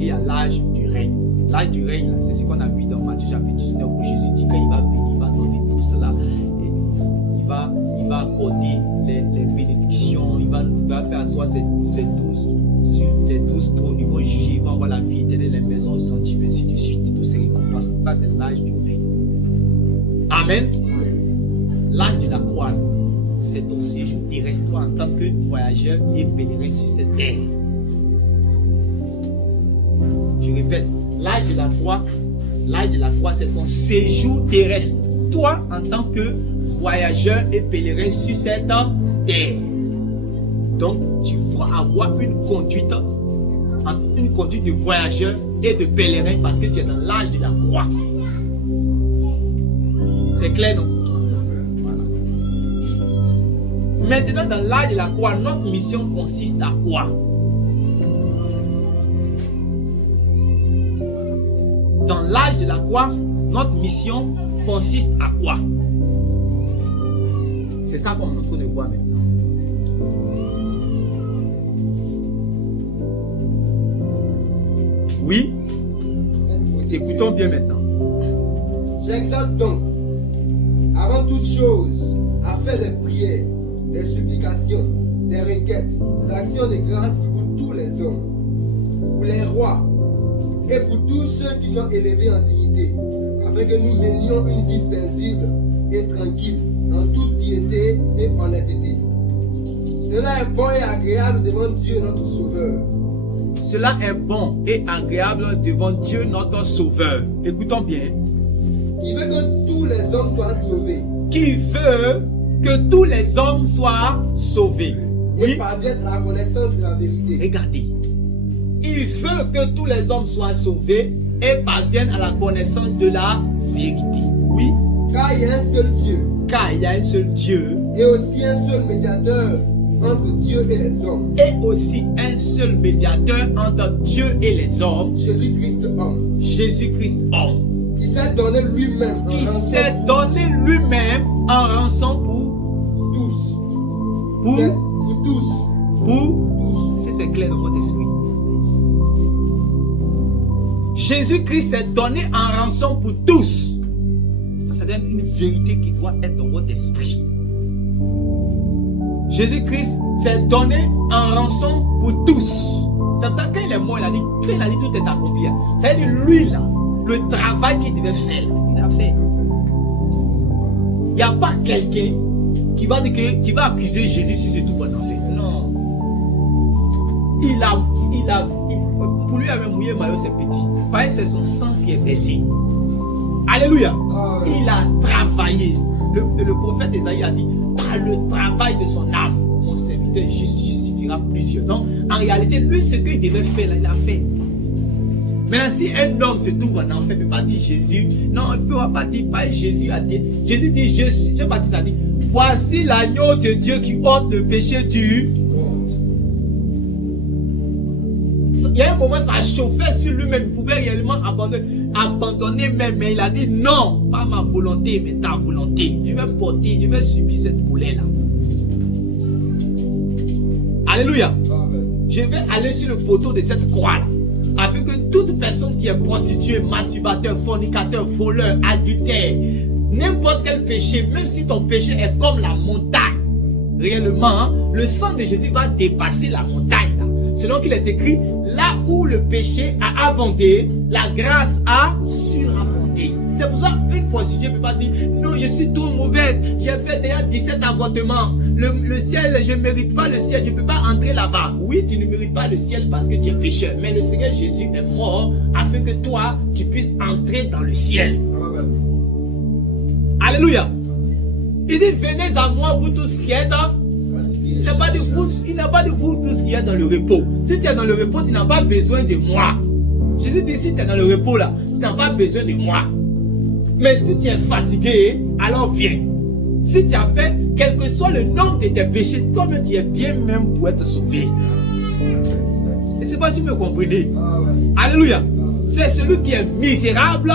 et il y a l'âge du règne. L'âge du règne, c'est ce qu'on a vu dans Matthieu chapitre 19 où Jésus dit qu'il va venir, il va donner tout cela. Et il va accorder les bénédictions, il va faire asseoir ces 12 trônes, ils vont juger, ils vont avoir la vie éternelle, les maisons sanctifiées, ainsi de suite. Toutes ces récompenses, ça c'est l'âge du règne. Amen. L'âge de la croix, c'est ton séjour terrestre, toi en tant que voyageur et pèlerin sur cette terre. Je répète, l'âge de la croix, c'est ton séjour terrestre, toi en tant que voyageur et pèlerin sur cette terre. Donc, tu dois avoir une conduite de voyageur et de pèlerin parce que tu es dans l'âge de la croix. C'est clair, non? Voilà. Maintenant, dans l'âge de la croix, notre mission consiste à quoi? Dans l'âge de la croix, notre mission consiste à quoi? C'est ça qu'on est en train de voir maintenant. Oui? Écoutons bien maintenant. J'exhorte donc, avant toute chose, à faire des prières, des supplications, des requêtes, des actions de grâce pour tous les hommes, pour les rois et pour tous ceux qui sont élevés en dignité, afin que nous menions une vie paisible et tranquille, en toute piété et honnêteté. Cela est bon et agréable devant Dieu notre Sauveur. Cela est bon et agréable devant Dieu notre Sauveur. Écoutons bien. Qui veut que tous les hommes soient sauvés. Qui veut que tous les hommes soient sauvés. Et parviennent à la connaissance de la vérité. Regardez. Il veut que tous les hommes soient sauvés et parviennent à la connaissance de la vérité. Oui. Car il y a un seul Dieu. Car il y a un seul Dieu. Et aussi un seul médiateur entre Dieu et les hommes. Et aussi un seul médiateur entre Dieu et les hommes. Jésus-Christ homme. Jésus-Christ homme. Qui s'est donné lui-même en rançon pour tous. Pour tous. Pour tous. C'est clair dans votre esprit. Jésus-Christ s'est donné en rançon pour tous. Ça donne une vérité qui doit être dans votre esprit. Jésus-Christ s'est donné en rançon pour tous. C'est pour ça que quand il est mort, il a dit tout est accompli. Ça veut dire lui là, le travail qu'il devait faire, il a fait. Il n'y a pas quelqu'un qui va accuser Jésus si c'est tout bon en fait. Non. Pour lui, il avait mouillé maillot, c'est petit. Parce que c'est son sang qui est versé. Alléluia. Il a travaillé. Le prophète Esaïe a dit, par le travail de son âme, mon serviteur justifiera plusieurs. Donc, en réalité, lui, ce qu'il devait faire, là, il a fait. Maintenant, si un homme se trouve en enfer, il ne peut pas dire Jésus. Non, il ne peut pas dire, pas Jésus a dit. Jésus dit, Jean-Baptiste a dit, voici l'agneau de Dieu qui ôte le péché du monde. Il y a un moment, ça chauffait sur lui-même. Il pouvait réellement abandonner même. Mais il a dit, non, pas ma volonté, mais ta volonté. Je vais subir cette colère-là. Alléluia. Je vais aller sur le poteau de cette croix-là. Afin que toute personne qui est prostituée, masturbateur, fornicateur, voleur, adultère, n'importe quel péché, même si ton péché est comme la montagne, réellement, le sang de Jésus va dépasser la montagne. Là. Selon qu'il est écrit, là où le péché a abondé, la grâce a surabondé. C'est pour ça qu'une prostituée ne peut pas dire, non, je suis trop mauvaise, j'ai fait déjà 17 avortements. Le ciel, je ne mérite pas le ciel, je ne peux pas entrer là-bas. Oui, tu ne mérites pas le ciel parce que tu es pécheur. Mais le Seigneur Jésus est mort afin que toi, tu puisses entrer dans le ciel. Alléluia. Il dit, venez à moi, vous tous qui êtes. Il n'a pas de vous tous qui êtes dans le repos. Si tu es dans le repos, tu n'as pas besoin de moi. Jésus dit, si tu es dans le repos là, tu n'as pas besoin de moi. Mais si tu es fatigué, alors viens. Si tu as fait, quel que soit le nombre de tes péchés, toi-même tu es bien même pour être sauvé. Je ne sais pas si vous me comprenez. Alléluia. C'est celui qui est misérable,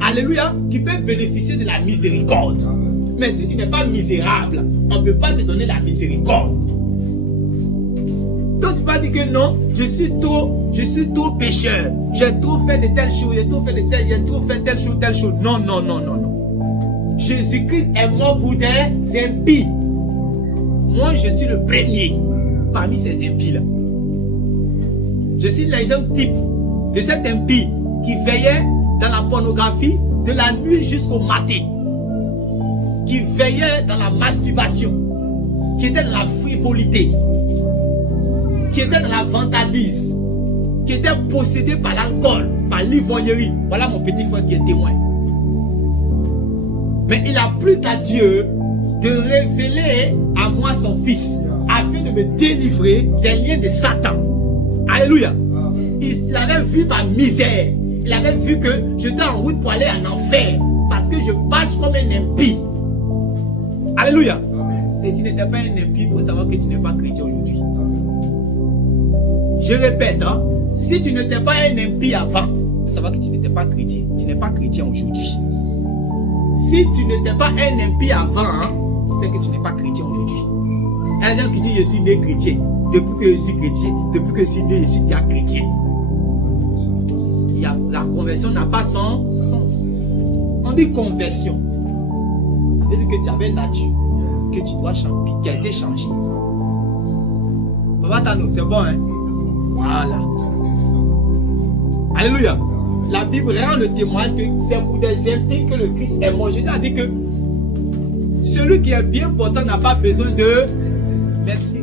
alléluia, qui peut bénéficier de la miséricorde. Mais si tu n'es pas misérable, on ne peut pas te donner la miséricorde. Donc tu vas dire que non, je suis trop pécheur. J'ai trop fait de telles choses, j'ai trop fait telle chose. Non. Jésus-Christ est mort pour des impies. Moi, je suis le premier parmi ces impies-là. Je suis l'exemple type de cet impie qui veillait dans la pornographie de la nuit jusqu'au matin, qui veillait dans la masturbation, qui était dans la frivolité, qui était dans la vantardise, qui était possédé par l'alcool, par l'ivrognerie. Voilà mon petit frère qui est témoin. Mais il n'a plus qu'à Dieu de révéler à moi son fils afin de me délivrer des liens de Satan. Alléluia. Il avait vu ma misère. Il avait vu que j'étais en route pour aller en enfer parce que je marche comme un impie. Alléluia. Si tu n'étais pas un impie, il faut savoir que tu n'es pas chrétien aujourd'hui. Je répète, hein, si tu n'étais pas un impie avant, il faut savoir que tu n'étais pas chrétien. Tu n'es pas chrétien aujourd'hui. Si tu n'étais pas un impie avant, hein, c'est que tu n'es pas chrétien aujourd'hui. Il y a des gens qui disent je suis né chrétien. Depuis que je suis chrétien, depuis que je suis né, je suis déjà chrétien. La conversion n'a pas son sens. On dit conversion. Ça veut dire que tu avais une nature que tu dois changer, qui a été changée. Papa Tano, c'est bon, hein? Voilà. Alléluia. La Bible rend le témoignage que c'est pour des impies que le Christ est mort. Je dois dire que celui qui est bien portant n'a pas besoin de merci.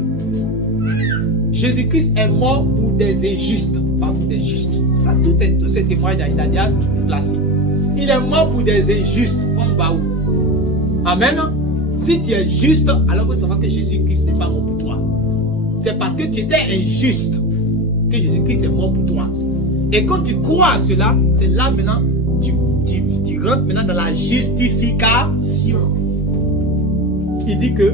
Jésus-Christ est mort pour des injustes, pas pour des justes. Ça, tous ces témoignages, il a déjà placé. Il est mort pour des injustes. Amen. Si tu es juste, alors il faut savoir que Jésus-Christ n'est pas mort pour toi. C'est parce que tu étais injuste que Jésus-Christ est mort pour toi. Et quand tu crois à cela, c'est là maintenant, tu rentres maintenant dans la justification. Il dit que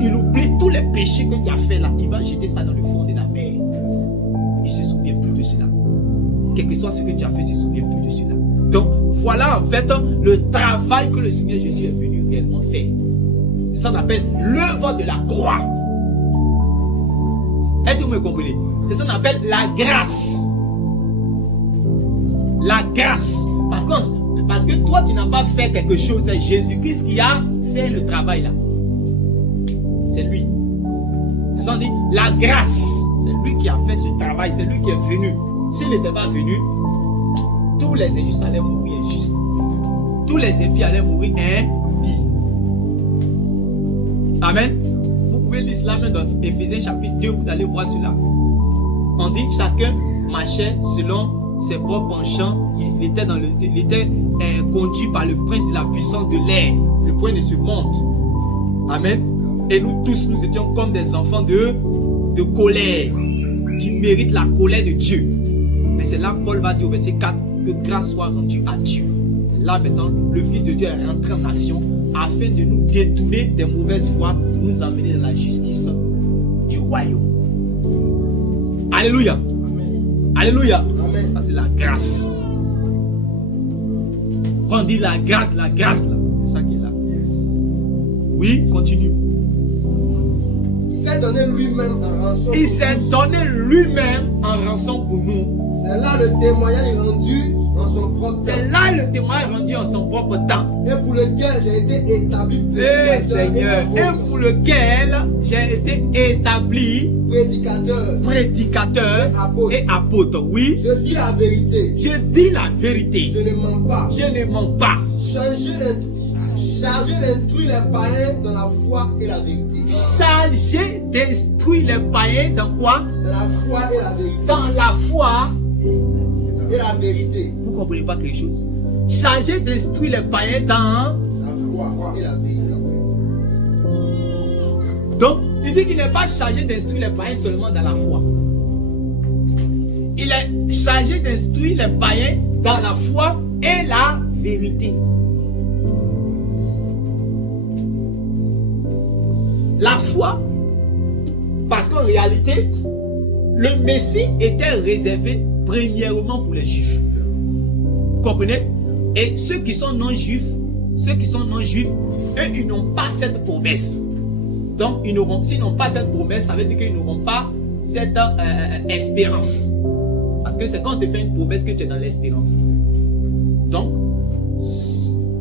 il oublie tous les péchés que tu as fait là. Il va jeter ça dans le fond de la mer. Il ne se souvient plus de cela. Quel que soit ce que tu as fait, il ne se souvient plus de cela. Donc, voilà en fait le travail que le Seigneur Jésus est venu réellement faire. Ça qu'on appelle l'œuvre de la croix. Est-ce que vous me comprenez? C'est ça qu'on appelle la grâce. La grâce. Parce que toi, tu n'as pas fait quelque chose. C'est Jésus-Christ qui a fait le travail là. C'est lui. C'est ça qu'on dit la grâce. C'est lui qui a fait ce travail. C'est lui qui est venu. S'il n'était pas venu, tous les injustes allaient mourir injustes. Tous les impies allaient mourir impies. Amen. Vous pouvez lire cela même dans Éphésiens chapitre 2, vous allez voir cela. On dit chacun marchait selon ses propres penchants. Il était conduit par le prince de la puissance de l'air, le prince de ce monde. Amen. Et nous tous, nous étions comme des enfants de colère, qui méritent la colère de Dieu. Mais c'est là Paul va dire au verset 4 que grâce soit rendue à Dieu. Là maintenant, le Fils de Dieu est rentré en action afin de nous détourner des mauvaises voies, nous emmener dans la justice du royaume. Alléluia. Amen. Alléluia. Amen. Ça c'est la grâce. Quand on dit la grâce là, c'est ça qui est là. Yes. Oui, continue. Il s'est donné lui-même en rançon. Il s'est donné lui-même en rançon pour nous. C'est là le témoignage rendu en son propre temps. C'est là le témoignage rendu en son propre temps. Et pour lequel j'ai été établi prédicateur. Seigneur. Et pour lequel j'ai été établi prédicateur et apôtre. Oui. Je dis la vérité. Je dis la vérité. Je ne mens pas. Je ne mens pas. Chargé d'instruire les païens dans la foi et la vérité. Chargé d'instruire les païens dans quoi? Dans la foi et la vérité. Dans la foi et la vérité. Vous ne comprenez pas quelque chose? Chargé d'instruire les païens dans la foi et la vérité. Donc, il dit qu'il n'est pas chargé d'instruire les païens seulement dans la foi. Il est chargé d'instruire les païens dans la foi et la vérité. La foi, parce qu'en réalité, le Messie était réservé premièrement pour les Juifs. Vous comprenez? Et ceux qui sont non-juifs, eux, ils n'ont pas cette promesse. Donc, s'ils n'ont pas cette promesse, ça veut dire qu'ils n'auront pas cette espérance. Parce que c'est quand on te fait une promesse que tu es dans l'espérance. Donc,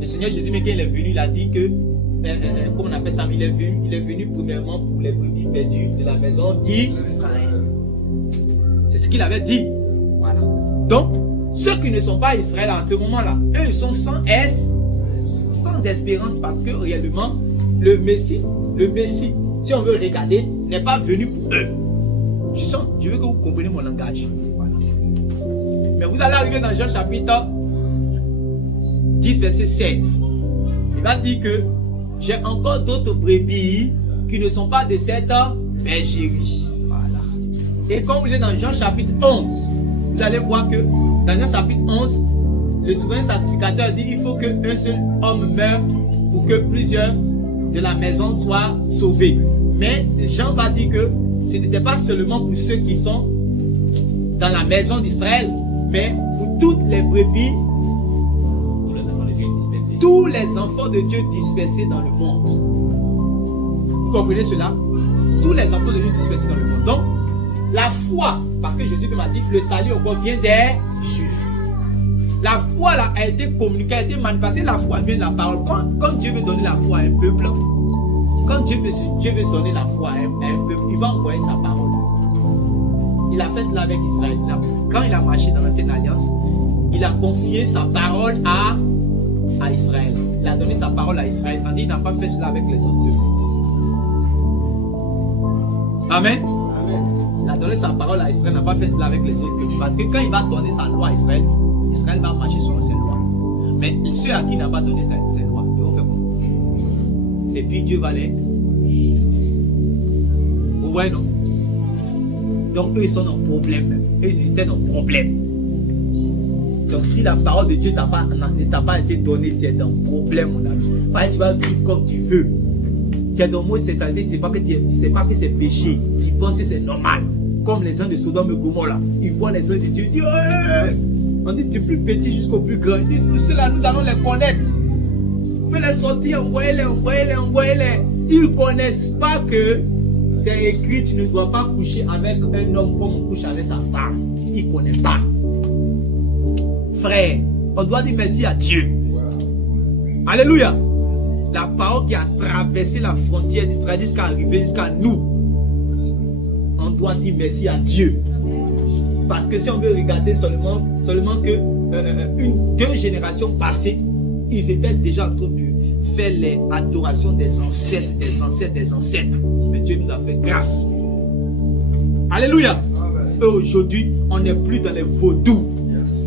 Le Seigneur Jésus, mais quand il est venu, il a dit que, comment on appelle ça, il est venu premièrement pour les brebis perdues de la maison d'Israël. C'est ce qu'il avait dit. Voilà. Donc, ceux qui ne sont pas Israël à ce moment-là, eux, ils sont sans espérance parce que réellement, le Messie, si on veut regarder, n'est pas venu pour eux. Je veux que vous compreniez mon langage. Voilà. Mais vous allez arriver dans Jean chapitre 10, verset 16. Il va dire que j'ai encore d'autres brebis qui ne sont pas de cette bergerie. Voilà. Et comme vous êtes dans Jean chapitre 11, vous allez voir que dans Jean chapitre 11, le souverain sacrificateur dit qu'il faut qu'un seul homme meure pour que plusieurs de la maison soient sauvés. Mais Jean va dire que ce n'était pas seulement pour ceux qui sont dans la maison d'Israël, mais pour toutes les brebis, tous les enfants de Dieu dispersés dans le monde. Vous comprenez cela? Tous les enfants de Dieu dispersés dans le monde. Donc, la foi, parce que Jésus m'a dit que le salut encore vient des Juifs. La foi là a été communiquée, a été manifestée. La foi vient de la parole. Quand Dieu veut donner la foi à un peuple, quand Dieu veut donner la foi à un peuple, il va envoyer sa parole. Il a fait cela avec Israël. Quand il a marché dans l'ancienne alliance, il a confié sa parole à Israël. Il a donné sa parole à Israël. Tandis qu'il n'a pas fait cela avec les autres peuples. Amen. Il a donné sa parole à Israël. Il n'a pas fait cela avec les autres peuples. Parce que quand il va donner sa loi à Israël, Israël va marcher selon ses lois. Mais ceux à qui il n'a pas donné ses lois, ils vont faire comment? Et puis Dieu va les... Vous voyez, non? Donc eux, ils sont dans le problème. Eux, ils étaient dans le problème. Donc si la parole de Dieu ne t'a pas été donnée, tu es dans le problème, mon ami. Pas tu vas vivre comme tu veux. Tu es dans l'homosexualité, tu ne sais pas que c'est péché. Tu penses que c'est normal. Comme les gens de Sodome et Gomorrhe, ils voient les gens de Dieu, ils disent on dit du plus petit jusqu'au plus grand. Ils disent, nous ceux-là, nous allons les connaître. Fais-les sortir, envoyez-les. Ils ne connaissent pas que c'est écrit, tu ne dois pas coucher avec un homme comme on couche avec sa femme. Ils ne connaissent pas. Frère, on doit dire merci à Dieu. Wow. Alléluia. La parole qui a traversé la frontière d'Israël jusqu'à arriver jusqu'à nous. On doit dire merci à Dieu. Parce que si on veut regarder seulement que 2 générations passées, ils étaient déjà en train de faire les adorations des ancêtres. Mais Dieu nous a fait grâce. Alléluia. Et aujourd'hui, on n'est plus dans les vaudous.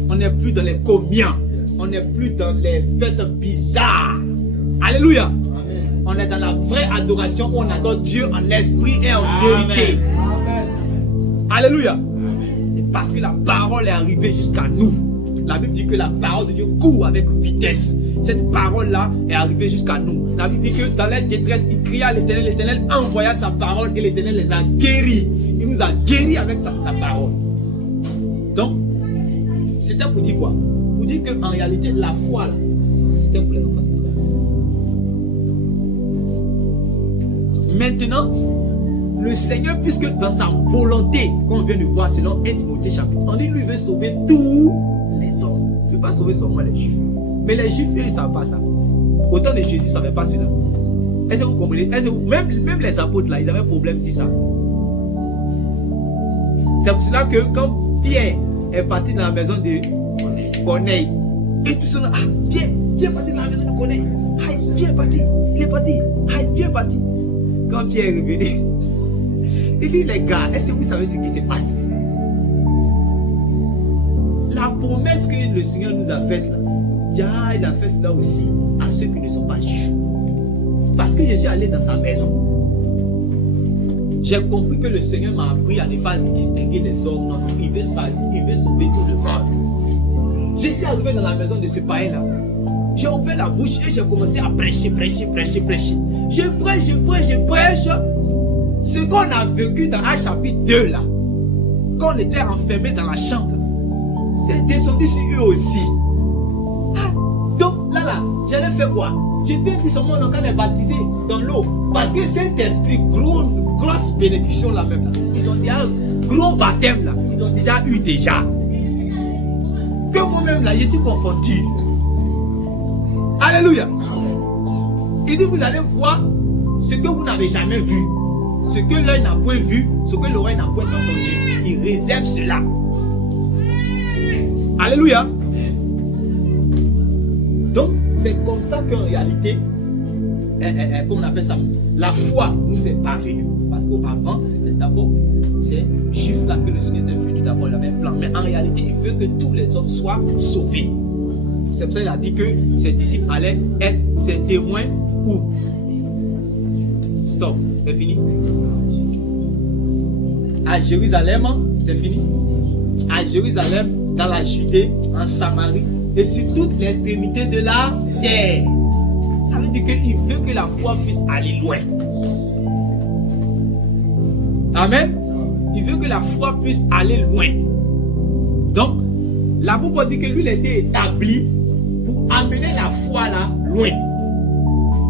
On n'est plus dans les comiens. On n'est plus dans les fêtes bizarres. Alléluia. Amen. On est dans la vraie adoration où on adore Dieu en esprit et en vérité. Amen. Alléluia. Amen. C'est parce que la parole est arrivée jusqu'à nous. La Bible dit que la parole de Dieu court avec vitesse. Cette parole-là est arrivée jusqu'à nous. La Bible dit que dans leur détresse, ils criaient à l'Éternel. L'Éternel envoya sa parole et l'Éternel les a guéris. Il nous a guéris avec sa parole. Donc, c'était pour dire quoi? Pour dire qu'en réalité, la foi, là, c'était pour les enfants d'Israël. Maintenant, le Seigneur, puisque dans sa volonté, qu'on vient de voir selon 1 Timothée chapitre, on dit lui veut sauver tous les hommes. Il ne veut pas sauver seulement les Juifs. Mais les Juifs, eux, ils ne savent pas ça. Autant de Jésus ne savait pas cela. Est-ce que vous comprenez? Même les apôtres là, ils avaient un problème sur ça. C'est pour cela que quand Pierre est parti dans la maison de Corneille, et tout ça là, Pierre est parti dans la maison de Corneille. Pierre est parti, Pierre est parti. Quand Pierre est revenu, il dit les gars, est-ce que vous savez ce qui s'est passé? La promesse que le Seigneur nous a faite là, il a fait cela aussi à ceux qui ne sont pas juifs. Parce que je suis allé dans sa maison. J'ai compris que le Seigneur m'a appris à ne pas distinguer les hommes. Non, il veut sauver tout le monde. Je suis arrivé dans la maison de ce païen-là. J'ai ouvert la bouche et j'ai commencé à prêcher. Je prêche. Ce qu'on a vécu dans Actes chapitre 2 là, quand on était enfermé dans la chambre, c'est descendu sur eux aussi. Donc là, j'allais faire quoi? J'ai bien dit seulement quand on est baptisé dans l'eau. Parce que Saint-Esprit, grosse bénédiction là même là. Ils ont déjà gros baptême là. Ils ont déjà eu déjà. Que moi-même là, je suis confondu. Alléluia. Il dit, vous allez voir ce que vous n'avez jamais vu. Ce que l'œil n'a point vu, ce que l'oreille n'a point entendu. Il réserve cela. Alléluia. Donc, c'est comme ça qu'en réalité, comme on appelle ça, la foi nous est parvenue. Parce qu'avant, c'était d'abord ces chiffres-là que le Seigneur est venu d'abord, il avait un plan. Mais en réalité, il veut que tous les hommes soient sauvés. C'est pour ça qu'il a dit que ses disciples allaient être ses témoins où? Stop, c'est fini. À Jérusalem, c'est fini. À Jérusalem, dans la Judée, en Samarie et sur toute l'extrémité de la terre. Ça veut dire qu'il veut que la foi puisse aller loin. Amen. Il veut que la foi puisse aller loin. Donc, l'apôtre dit que lui, il a été établi pour amener la foi là loin.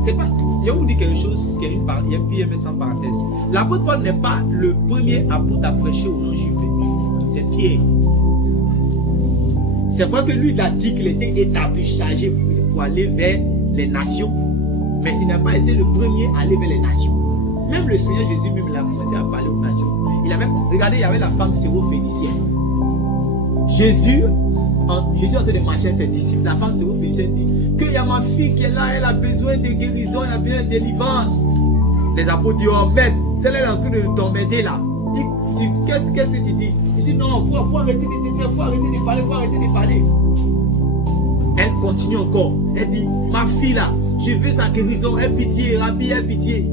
C'est pas, je vais vous dire quelque chose, il y a puis mettre ça en parenthèse. L'apôtre Paul n'est pas le premier apôtre à prêcher aux non-juifs. C'est Pierre. C'est vrai que lui, il a dit qu'il était établi, chargé pour aller vers les nations. Mais il n'a pas été le premier à aller vers les nations. Même le Seigneur Jésus, même, il a commencé à parler aux nations. Regardez, il y avait la femme syrophénicienne. Jésus est en train de marcher avec ses disciples. La femme syrophénicienne dit qu'il y a ma fille qui est là, elle a besoin de guérison, elle a besoin de délivrance. Les apôtres disent, oh maître, celle-là est en train de t'embêter là. Qu'est-ce que tu dis? Il dit, non, faut arrêter de parler. Elle continue encore. Elle dit, ma fille là, je veux sa guérison, aie pitié, Rabbi, aie pitié.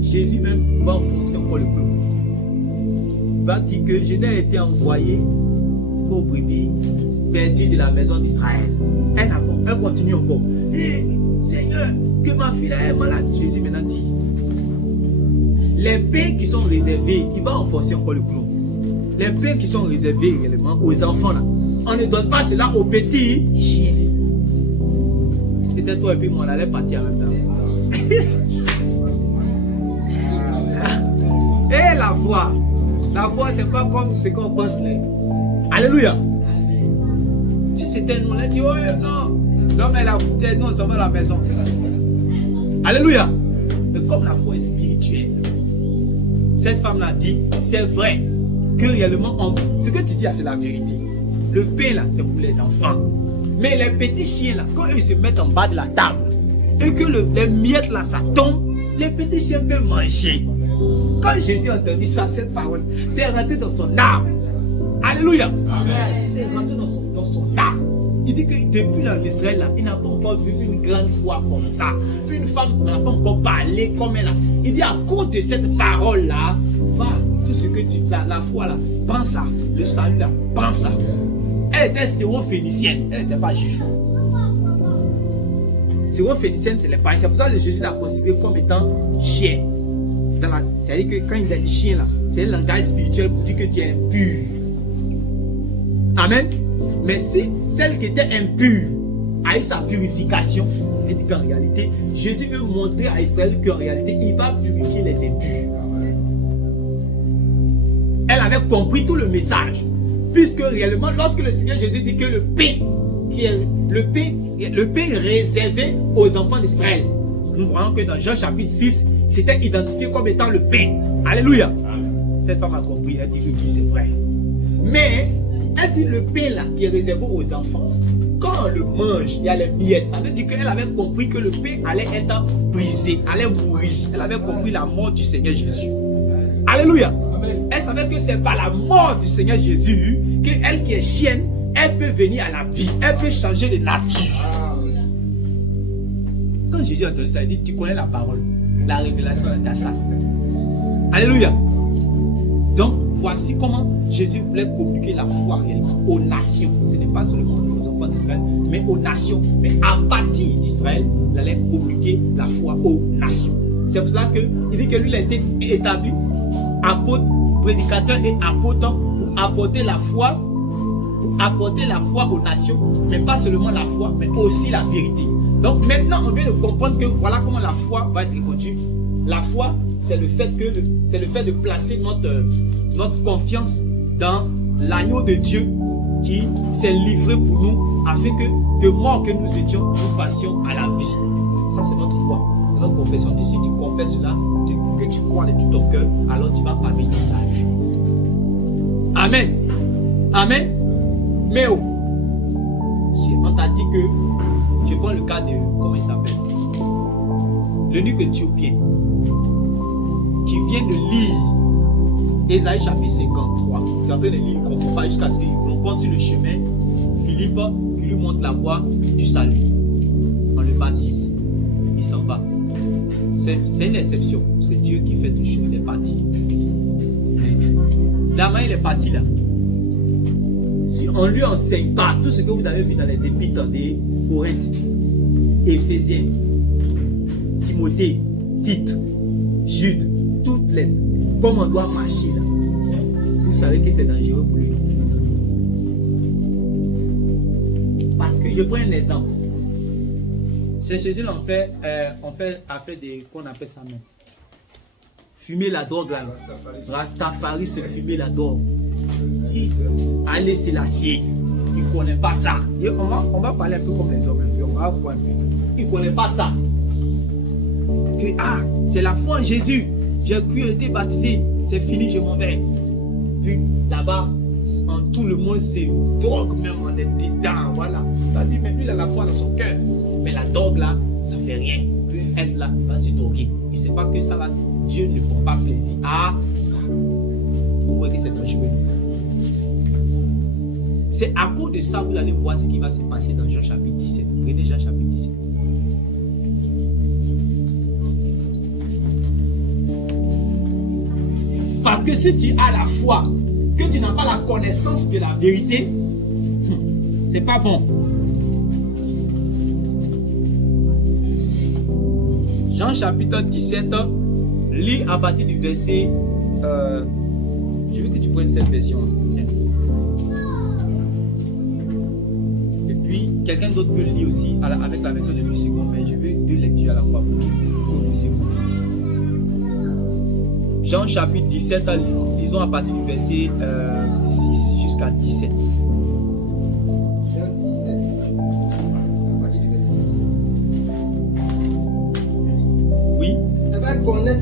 Jésus même va enfoncer encore le peuple. Il va dire que je n'ai été envoyé qu'aux brebis perdues de la maison d'Israël. Elle continue encore. Seigneur, que ma fille là est malade. Jésus maintenant dit, les pains qui sont réservés, il va enfoncer encore le clou. Les pains qui sont réservés réellement aux enfants là, on ne donne pas cela aux petits chiens. Si c'était toi et puis moi, on allait partir en même temps. Et la foi, c'est pas comme ce qu'on pense là. Alléluia. Si c'était nous, on a dit, oh non, mais la foi, non, ça va à la maison. Alléluia. Mais comme la foi est spirituelle, cette femme-là dit, c'est vrai que réellement, ce que tu dis là, c'est la vérité. Le pain là, c'est pour les enfants. Mais les petits chiens là, quand ils se mettent en bas de la table et que les miettes là, ça tombe, les petits chiens peuvent manger. Quand Jésus a entendu ça, cette parole, c'est rentré dans son âme. Alléluia. Amen. C'est rentré dans son âme. Il dit que depuis là, en Israël, là, il n'a pas encore vu une grande foi comme ça. Une femme n'a pas encore parlé comme elle a. Il dit à cause de cette parole-là, va, tout ce que tu as, la foi là, prends ça. Le salut là, prends ça. Elle était syrophénicienne, elle n'était pas juive. Syrophénicienne, c'est les païens. C'est pour ça que Jésus l'a considéré comme étant chien. C'est-à-dire que quand il dit chien là, c'est un langage spirituel pour dire que tu es impur. Amen. Mais si celle qui était impure a eu sa purification, ça veut dire qu'en réalité, Jésus veut montrer à Israël qu'en réalité, il va purifier les impurs. Elle avait compris tout le message. Puisque réellement, lorsque le Seigneur Jésus dit que le pain réservé aux enfants d'Israël, nous voyons que dans Jean chapitre 6, c'était identifié comme étant le pain. Alléluia. Cette femme a compris, elle dit que oui, c'est vrai. Mais, elle dit le pain là, qui est réservé aux enfants, quand on le mange, il y a les miettes. Ça veut dire qu'elle avait compris que le pain allait être brisé, allait mourir. Elle avait compris la mort du Seigneur Jésus. Alléluia. Elle savait que c'est par la mort du Seigneur Jésus qu'elle qui est chienne, elle peut venir à la vie. Elle peut changer de nature. Quand Jésus a entendu ça, il dit, tu connais la parole. La révélation est à ça. Alléluia. Donc, voici comment Jésus voulait communiquer la foi réellement aux nations. Ce n'est pas seulement aux enfants d'Israël, mais aux nations. Mais à partir d'Israël, il allait communiquer la foi aux nations. C'est pour cela qu'il dit que lui, il a été établi apôtre, prédicateur et apôtre pour apporter la foi aux nations, mais pas seulement la foi, mais aussi la vérité. Donc maintenant, on vient de comprendre que voilà comment la foi va être répandue. La foi, c'est le fait de placer notre confiance dans l'agneau de Dieu qui s'est livré pour nous afin que de mort que nous étions, nous passions à la vie. Ça, c'est notre foi, c'est notre confession. Si tu confesses cela, que tu crois de tout ton cœur, alors tu vas parvenir au salut. Amen. Amen. Mais oh, si on t'a dit que, je prends le cas de, comment il s'appelle, l'eunuque éthiopien, qui vient de lire Ésaïe chapitre 53. Tu es en train de lire, il ne comprend pas jusqu'à ce qu'il rencontre sur le chemin Philippe qui lui montre la voie du salut. On le baptise, il s'en va. C'est une exception. C'est Dieu qui fait toujours, il est parti. Là, il est parti là. Si on ne lui enseigne pas tout ce que vous avez vu dans les épîtres des Corinthiens, Éphésiens, Timothée, Tite, Jude, toutes les, comme on doit marcher là, vous savez que c'est dangereux pour lui. Parce que je prends un exemple. Chez Jésus, on fait des, qu'on appelle ça même. Fumer la drogue là. Rastafari se fumer la drogue. Si allez c'est l'acier, il ne connaît pas ça. Et on va parler un peu comme les hommes, on va voir un peu. Il ne connaît pas ça. Que c'est la foi en Jésus. J'ai cru, j'ai été baptisé. C'est fini, je m'en vais. Puis là-bas, en tout le monde c'est drogue, même on est dedans. Voilà. Il a dit, mais lui il a la foi dans son cœur. Mais la drogue là, ça ne fait rien. Elle là, va se droguer. Il ne sait pas que ça là, Dieu ne prend pas plaisir à ça. Vous voyez que c'est dangereux. C'est à cause de ça, vous allez voir ce qui va se passer dans Jean chapitre 17. Prenez Jean chapitre 17. Parce que si tu as la foi, que tu n'as pas la connaissance de la vérité, c'est pas bon. Jean chapitre 17, lis à partir du verset. Je veux que tu prennes cette version. Et puis, quelqu'un d'autre peut le lire aussi avec la version de Lucie, mais je veux deux lectures à la fois pour que vous puissiez vous entendre. Jean chapitre 17, lisons à partir du verset 6 jusqu'à 17. Jean 17, à partir du verset 6. Oui.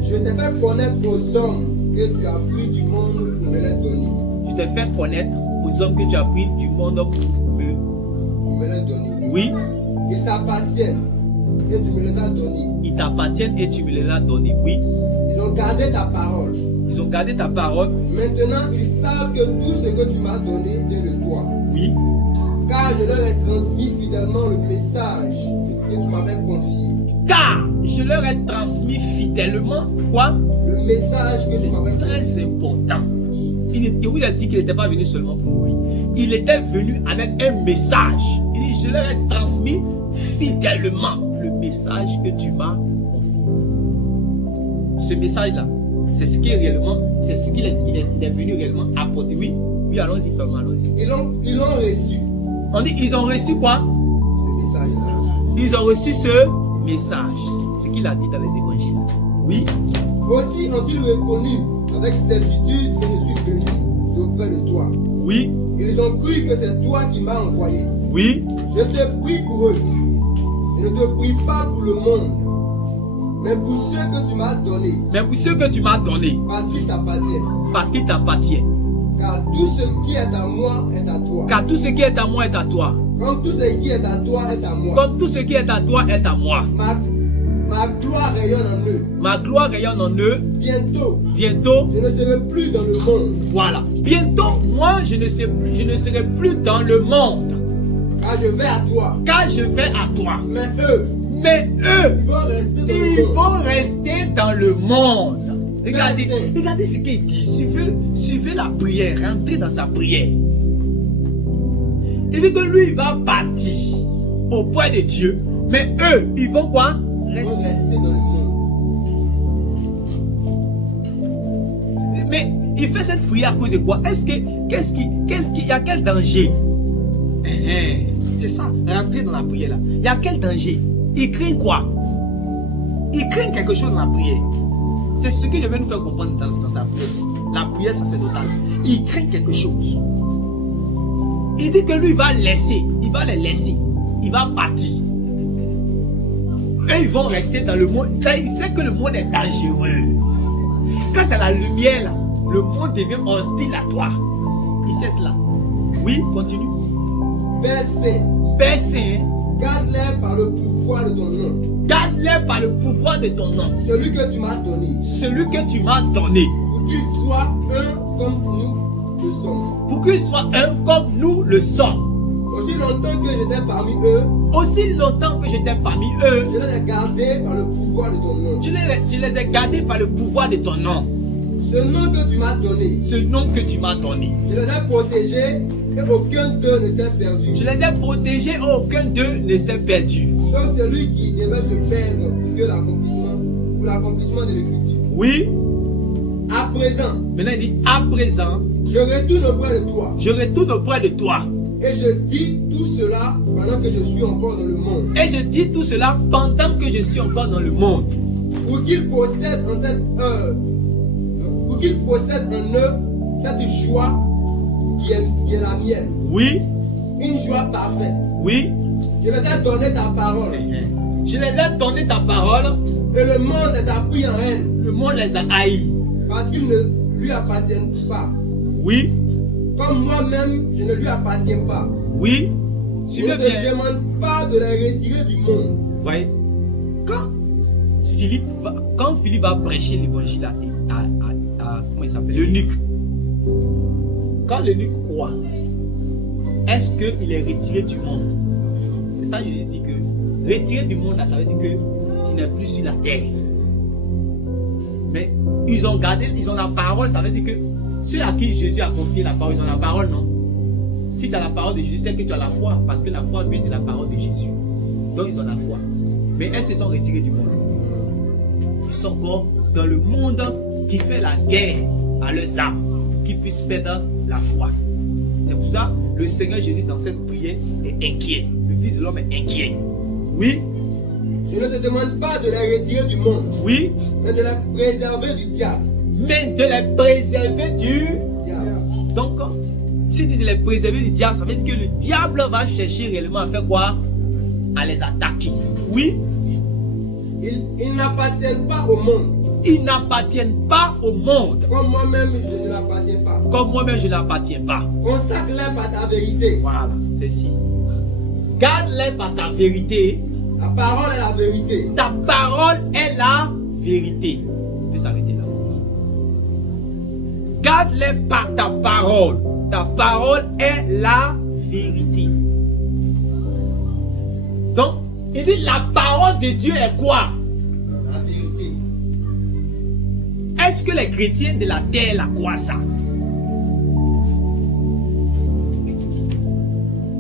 Je te fais connaître aux hommes que tu as pris du monde pour me les donner. Je te fais connaître aux hommes que tu as pris du monde pour me les donner. Oui. Ils t'appartiennent et tu me les as donnés. Ils t'appartiennent et tu me les as donnés. Oui. Ils ont gardé ta parole. Ils ont gardé ta parole. Maintenant, ils savent que tout ce que tu m'as donné vient de toi. Oui. Car je leur ai transmis fidèlement le message que tu m'avais confié. Car je leur ai transmis fidèlement quoi? Le message que tu m'avais confié. Très important. Il vous a dit qu'il n'était pas venu seulement pour mourir. Il était venu avec un message. Il dit, je leur ai transmis fidèlement le message que tu m'as confié. Ce message-là, c'est ce qui est réellement, c'est ce qu'il est venu réellement apporter. Oui, oui, allons-y seulement, allons-y. Ils l'ont reçu. On dit, ils ont reçu quoi? Ce message. Ils ont reçu ce message. Ce qu'il a dit dans les évangiles. Oui. Aussi ont-ils reconnu avec certitude que je suis venu auprès de toi. Oui. Ils ont cru que c'est toi qui m'as envoyé. Oui. Je te prie pour eux. Je ne te prie pas pour le monde, mais pour ceux que tu m'as donnés. Mais pour ceux que tu m'as donnés. Parce qu'ils t'appartiennent. Parce qu'ils t'appartiennent. Car tout ce qui est à moi est à toi. Car tout ce qui est à moi est à toi. Comme tout ce qui est à toi est à moi. Comme tout ce qui est à toi est à moi. Ma gloire rayonne en eux. Ma gloire rayonne en eux. Bientôt. Bientôt. Je ne serai plus dans le monde. Voilà. Bientôt, moi, je ne serai plus dans le monde. Car je vais à toi. Car je vais à toi. Mais eux. Ils vont rester dans le monde. Regardez ce qu'il dit. Suivez la prière. Rentrez dans sa prière. Il dit que lui, il va partir auprès de Dieu. Mais eux, ils vont quoi? Rester dans le monde. Mais il fait cette prière à cause de quoi? Qu'est-ce qu'il y a quel danger? C'est ça, rentrer dans la prière là. Il y a quel danger? Il craint quoi? Il craint quelque chose dans la prière. C'est ce qu'il veut nous faire comprendre dans sa prière. La prière sacerdotale. Il craint quelque chose. Il dit que lui, il va laisser. Il va les laisser. Il va partir. Eux, ils vont rester dans le monde. Ça, il sait que le monde est dangereux. Quand tu as la lumière, là, le monde devient hostile à toi. Il sait cela. Oui, continue. Père Saint, Père Saint, garde-les par le pouvoir de ton nom. garde-les par le pouvoir de ton nom. Celui que tu m'as donné. Celui que tu m'as donné. Pour qu'ils soient un comme nous le sommes. Pour qu'ils soient un comme nous le sommes. Aussi longtemps que j'étais parmi eux, Aussi longtemps que j'étais parmi eux, je les ai gardés par le pouvoir de ton nom. je les ai gardés par le pouvoir de ton nom. Ce nom que tu m'as donné, Ce nom que tu m'as donné. je les ai protégés et aucun d'eux ne s'est perdu. Je les ai protégés et aucun d'eux ne s'est perdu. Sauf celui qui devait se perdre pour l'accomplissement de l'écriture. Oui. À présent, Maintenant il dit, à présent, je retourne auprès de toi. je retourne auprès de toi. Et je dis tout cela pendant que je suis encore dans le monde. Et je dis tout cela pendant que je suis encore dans le monde. Pour qu'il possède en cette heure, pour qu'il possède en eux cette joie qui est la mienne. Oui. Une joie parfaite. Oui. Je les ai donné ta parole. Je les ai donné ta parole. Et le monde les a pris en haine. Le monde les a haïs. Parce qu'ils ne lui appartiennent pas. Oui. Comme moi-même, je ne lui appartiens pas. Oui. Je Suivez ne te bien. demande pas de les retirer du monde. Voyez. Quand Philippe va prêcher l'évangile à comment il s'appelle, l'eunuque. Quand l'eunuque croit, est-ce qu'il est retiré du monde? C'est ça que je lui dis que retirer du monde, ça veut dire que tu n'es plus sur la terre. Mais ils ont la parole, ça veut dire que ceux à qui Jésus a confié la parole, ils ont la parole, non? Si tu as la parole de Jésus, c'est que tu as la foi, parce que la foi vient de la parole de Jésus. Donc ils ont la foi. Mais est-ce qu'ils sont retirés du monde? Ils sont encore dans le monde qui fait la guerre à leurs âmes pour qu'ils puissent perdre la foi. C'est pour ça le Seigneur Jésus dans cette prière est inquiet. Le Fils de l'homme est inquiet. Oui, Je ne te demande pas de les retirer du monde, oui, mais de les préserver du diable. mais de les préserver du... Diable. Donc, si tu dis de les préserver du diable, ça veut dire que le diable va chercher réellement à faire quoi? À les attaquer. Oui, Ils n'appartiennent pas au monde. ils n'appartiennent pas au monde. Comme moi-même, je ne l'appartiens pas. Comme moi-même, je n'appartiens pas. Consacre-les par ta vérité. Voilà, c'est ici. Garde-les par ta vérité. La parole est la vérité. Ta parole est la vérité. On peut s'arrêter là. Garde-les par ta parole. Ta parole est la vérité. Donc, il dit la parole de Dieu est quoi? La vérité. Est-ce que les chrétiens de la terre la croient ça?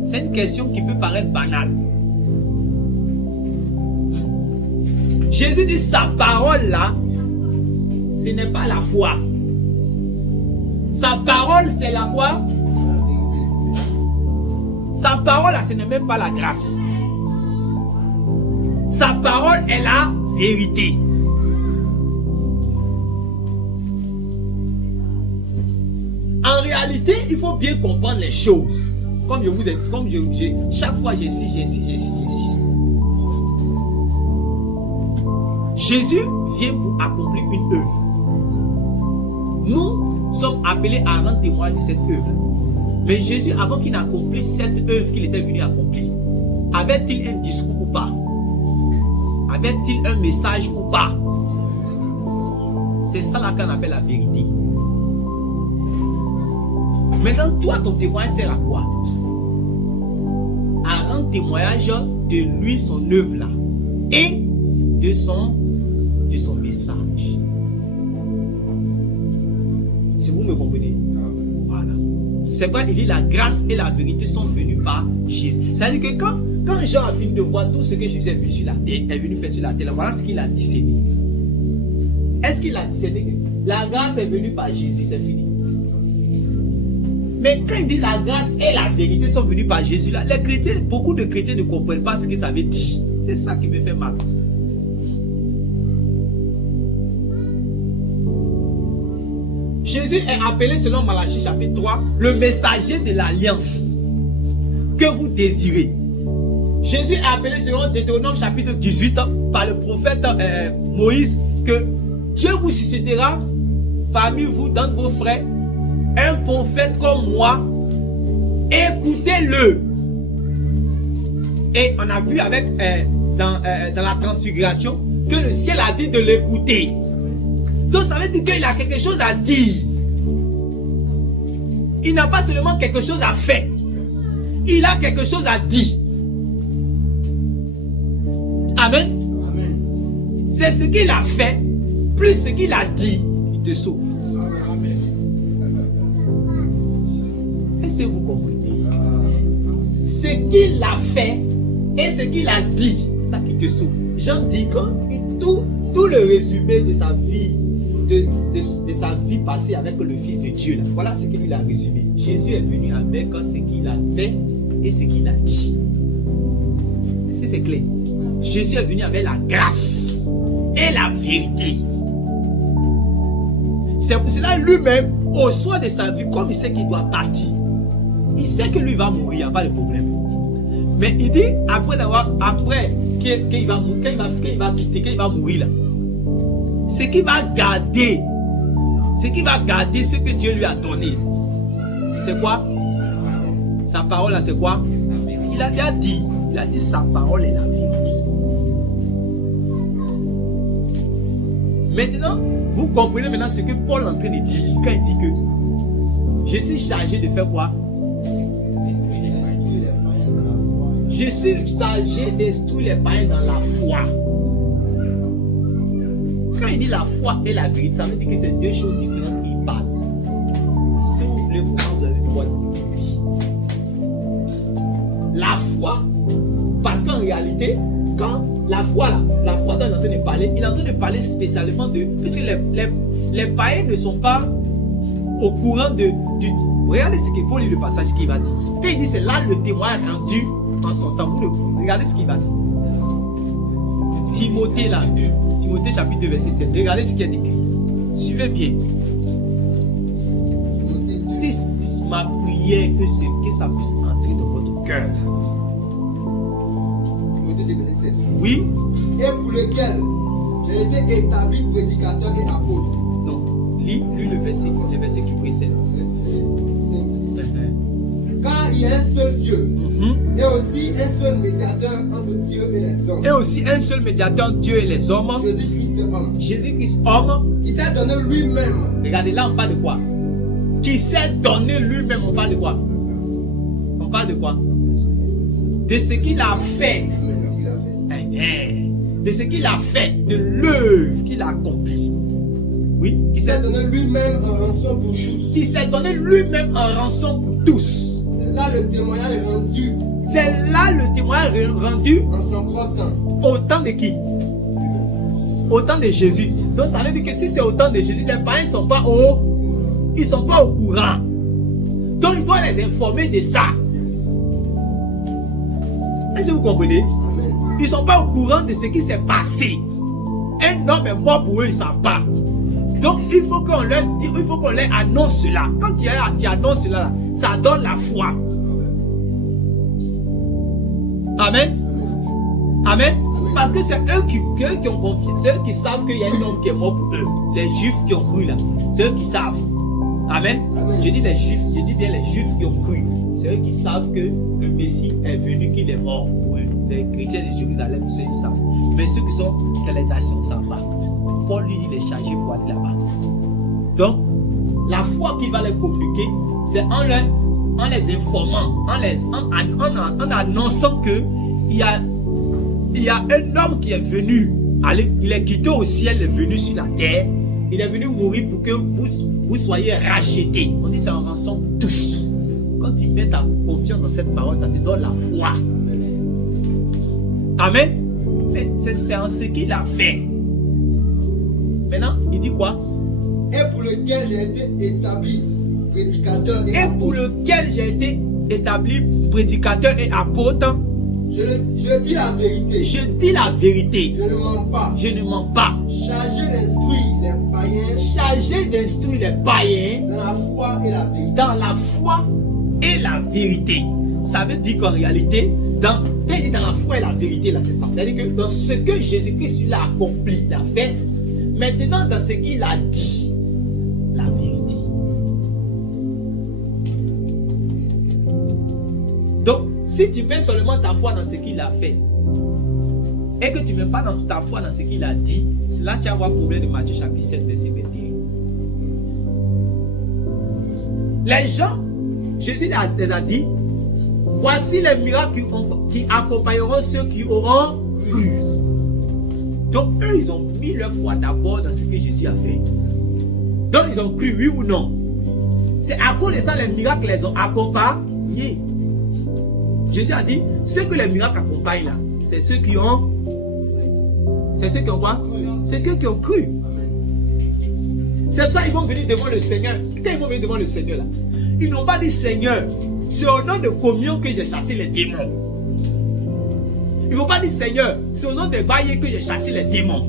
C'est une question qui peut paraître banale. Jésus dit sa parole là, ce n'est pas la foi. Sa parole c'est la quoi? La vérité. Sa parole là, ce n'est même pas la grâce. Sa parole est la vérité. En réalité, il faut bien comprendre les choses. Chaque fois j'insiste. Jésus vient pour accomplir une œuvre. Nous sommes appelés à rendre témoin de cette œuvre. Mais Jésus, avant qu'il n'accomplisse cette œuvre qu'il était venu accomplir, avait-il un discours ou pas? Avait-il un message ou pas? C'est ça là qu'on appelle la vérité. Maintenant, toi, ton témoignage sert à quoi? À rendre témoignage de lui, son œuvre là, et de son message. Si vous me comprenez? Voilà. C'est quoi? Il dit la grâce et la vérité sont venues par Jésus. C'est-à-dire que quand Jean a fini de voir tout ce que Jésus est venu sur la terre, est venu faire sur la terre, voilà ce qu'il a discerné. Est-ce qu'il a discerné que la grâce est venue par Jésus? C'est fini. Mais quand il dit la grâce et la vérité sont venues par Jésus, là, les chrétiens, beaucoup de chrétiens ne comprennent pas ce que ça veut dire. C'est ça qui me fait mal. Jésus est appelé selon Malachie chapitre 3 le messager de l'alliance. que vous désirez. Jésus est appelé selon Deutéronome chapitre 18 par le prophète Moïse que Dieu vous suscitera parmi vous, dans vos frères, un prophète comme moi. Écoutez-le. Et on a vu avec dans la transfiguration que le ciel a dit de l'écouter. Donc ça veut dire qu'il a quelque chose à dire. Il n'a pas seulement quelque chose à faire. Il a quelque chose à dire. Amen. Amen. C'est ce qu'il a fait, plus ce qu'il a dit, il te sauve. Amen. Est-ce que vous comprenez? Ce qu'il a fait et ce qu'il a dit, ça qui te sauve. Jean dit que tout le résumé de sa vie, de sa vie passée avec le Fils de Dieu, là, voilà ce qu'il a résumé. Jésus est venu avec ce qu'il a fait et ce qu'il a dit. Est-ce que c'est clair? Jésus est venu avec la grâce et la vérité. C'est pour cela lui-même, au soir de sa vie, comme il sait qu'il doit partir, il sait que lui va mourir, il n'y a pas de problème. Mais il dit, après qu'il va quitter, qu'il va mourir là, ce qu'il va garder, ce que Dieu lui a donné, c'est quoi? Sa parole là, c'est quoi? Il a déjà dit, sa parole est la vérité. Maintenant, vous comprenez maintenant ce que Paul est en train de dire quand il dit que je suis chargé de faire quoi? Je suis chargé d'instruire les païens dans la foi. Quand il dit la foi et la vérité, ça veut dire que c'est deux choses différentes qu'il parle. Si vous voulez vous avez quoi c'est ce qu'il dit. La foi, parce qu'en réalité, quand la foi dont il est en train de parler, il est en train de parler spécialement de, puisque les païens ne sont pas au courant du. Regardez ce qu'il faut lire le passage qu'il va dire. Quand il dit c'est là le témoin rendu en son temps, regardez ce qu'il va dire. Timothée là, Timothée chapitre 2 verset 7. Regardez ce qui est écrit. Suivez bien. 6. Ma prière que ça puisse entrer dans votre cœur. Timothée 2 verset 7. Oui. Et pour lequel j'ai été établi prédicateur et apôtre. Non. Lis le verset qui précède. Car il y a un seul Dieu. Et aussi un seul médiateur entre Dieu et les hommes. Et aussi un seul médiateur entre Dieu et les hommes. Jésus-Christ homme. Jésus-Christ homme. Qui s'est donné lui-même. Regardez là, on parle de quoi? Qui s'est donné lui-même, on parle de quoi? On parle de quoi? De ce qu'il a fait. De ce qu'il a fait, de l'œuvre qu'il a accomplie. Oui, qui s'est donné lui-même en rançon pour tous. Qui s'est donné lui-même en rançon pour tous. C'est là le témoignage rendu. C'est là le témoignage rendu. En son propre temps. Au temps de qui? Au temps de Jésus. Donc ça veut dire que si c'est au temps de Jésus, les païens ne sont pas ils sont pas au courant. Donc il doit les informer de ça. Est-ce que vous comprenez? Amen. Ils ne sont pas au courant de ce qui s'est passé. Un homme est mort pour eux, ils ne savent pas. Donc il faut qu'on leur dise, il faut qu'on leur annonce cela. Quand tu annonces cela, là, ça donne la foi. Amen. Amen. Parce que c'est eux qui ont confiance, c'est eux qui savent qu'il y a un homme qui est mort pour eux. Les juifs qui ont cru là, c'est eux qui savent. Amen. Amen. Je dis les juifs, je dis bien les juifs qui ont cru. C'est eux qui savent que le Messie est venu, qu'il est mort pour eux. Les chrétiens de Jérusalem, ceux ils savent. Mais ceux qui sont dans les nations ne savent pas. Paul lui dit les charger pour aller là-bas. Donc, la foi qu'il va leur communiquer, c'est en les informant, en annonçant que il y a un homme qui est venu, il est quitté au ciel, il est venu sur la terre, il est venu mourir pour que vous soyez rachetés. On dit c'est en rançon pour tous. Quand tu mets ta confiance dans cette parole, ça te donne la foi. Amen. Mais c'est en ce qu'il a fait. Maintenant, il dit quoi? Et pour lequel j'ai été établi prédicateur et apôtre. Pour lequel j'ai été établi prédicateur et apôtre. Je dis la vérité. Je dis la vérité. Je ne mens pas. Je ne mens pas. Chargé d'instruire les païens. Chargé d'instruire les païens. Dans la foi et la vérité. Dans la foi et la vérité. ça veut dire qu'en réalité, quand il dit dans la foi et la vérité, là, c'est ça. C'est-à-dire que dans ce que Jésus-Christ il a accompli, il a fait, maintenant dans ce qu'il a dit, la vérité. Donc, si tu mets seulement ta foi dans ce qu'il a fait, et que tu ne mets pas dans ta foi dans ce qu'il a dit, c'est là que tu vas avoir le problème de Matthieu chapitre 7, verset 21. Les gens, Jésus les a dit, voici les miracles qui accompagneront ceux qui auront cru. Donc eux, ils ont mis leur foi d'abord dans ce que Jésus a fait. Donc ils ont cru, oui ou non. C'est à cause de ça les miracles les ont accompagnés. Jésus a dit, ceux que les miracles accompagnent là, c'est ceux qui ont... C'est ceux qui ont quoi? C'est ceux qui ont cru. C'est pour ça qu'ils vont venir devant le Seigneur. Quand ils vont venir devant le Seigneur là, ils n'ont pas dit Seigneur, c'est au nom de communion que j'ai chassé les démons. Ils ne vont pas dire Seigneur, c'est au nom de baillé que j'ai chassé les démons.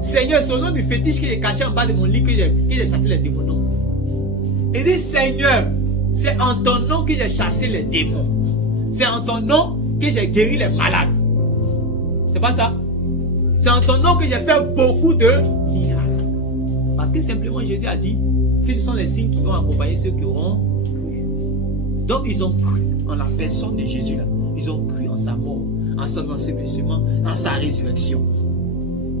Seigneur, c'est au nom du fétiche que j'ai caché en bas de mon lit que j'ai chassé les démons. Non. Ils disent Seigneur, c'est en ton nom que j'ai chassé les démons. C'est en ton nom que j'ai guéri les malades. C'est pas ça? C'est en ton nom que j'ai fait beaucoup de miracles. Parce que simplement Jésus a dit que ce sont les signes qui vont accompagner ceux qui auront cru. Donc ils ont cru en la personne de Jésus là. Ils ont cru en sa mort, en son ensevelissement, en sa résurrection.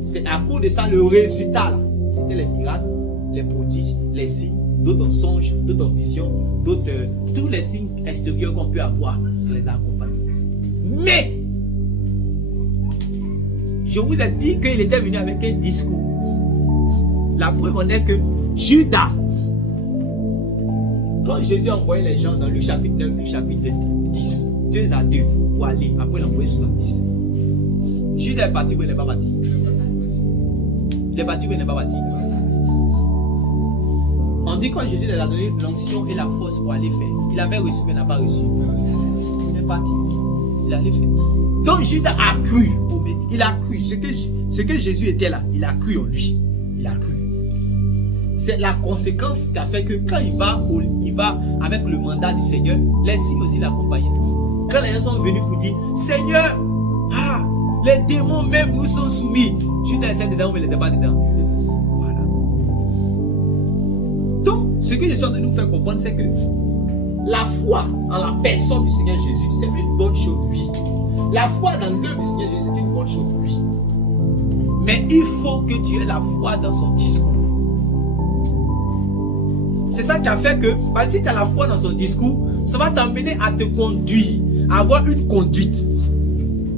C'est à cause de ça le résultat là. C'était les miracles, les prodiges, les signes, d'autres songes, d'autres visions, d'autres tous les signes extérieurs qu'on peut avoir. Ça les a accompagnés. Mais je vous ai dit qu'il était venu avec un discours. La preuve en est que Judas, quand Jésus a envoyé les gens dans Luc chapitre 9, Luc chapitre 10, 2 à 2, pour aller, après il a envoyé 70. Judas est parti ou il n'est pas parti? Il est parti ou il n'est pas parti? On dit quand Jésus les a donné l'onction et la force pour aller faire, il avait reçu mais il n'a pas reçu. Il est parti, il allait faire. Donc Judas a cru, il a cru, ce que Jésus était là, il a cru en lui, il a cru. C'est la conséquence qui a fait que quand il va avec le mandat du Seigneur, les signes aussi l'accompagnent. Quand les gens sont venus pour dire, Seigneur, les démons même nous sont soumis. Judas était dedans mais il n'était pas dedans. Voilà. Donc, ce que je suis en train de nous faire comprendre, c'est que la foi en la personne du Seigneur Jésus, c'est une bonne chose, oui. La foi dans l'œuvre du Seigneur Jésus, c'est une bonne chose, oui. Mais il faut que tu aies la foi dans son discours. C'est ça qui a fait que, parce que si tu as la foi dans son discours, ça va t'amener à te conduire, à avoir une conduite.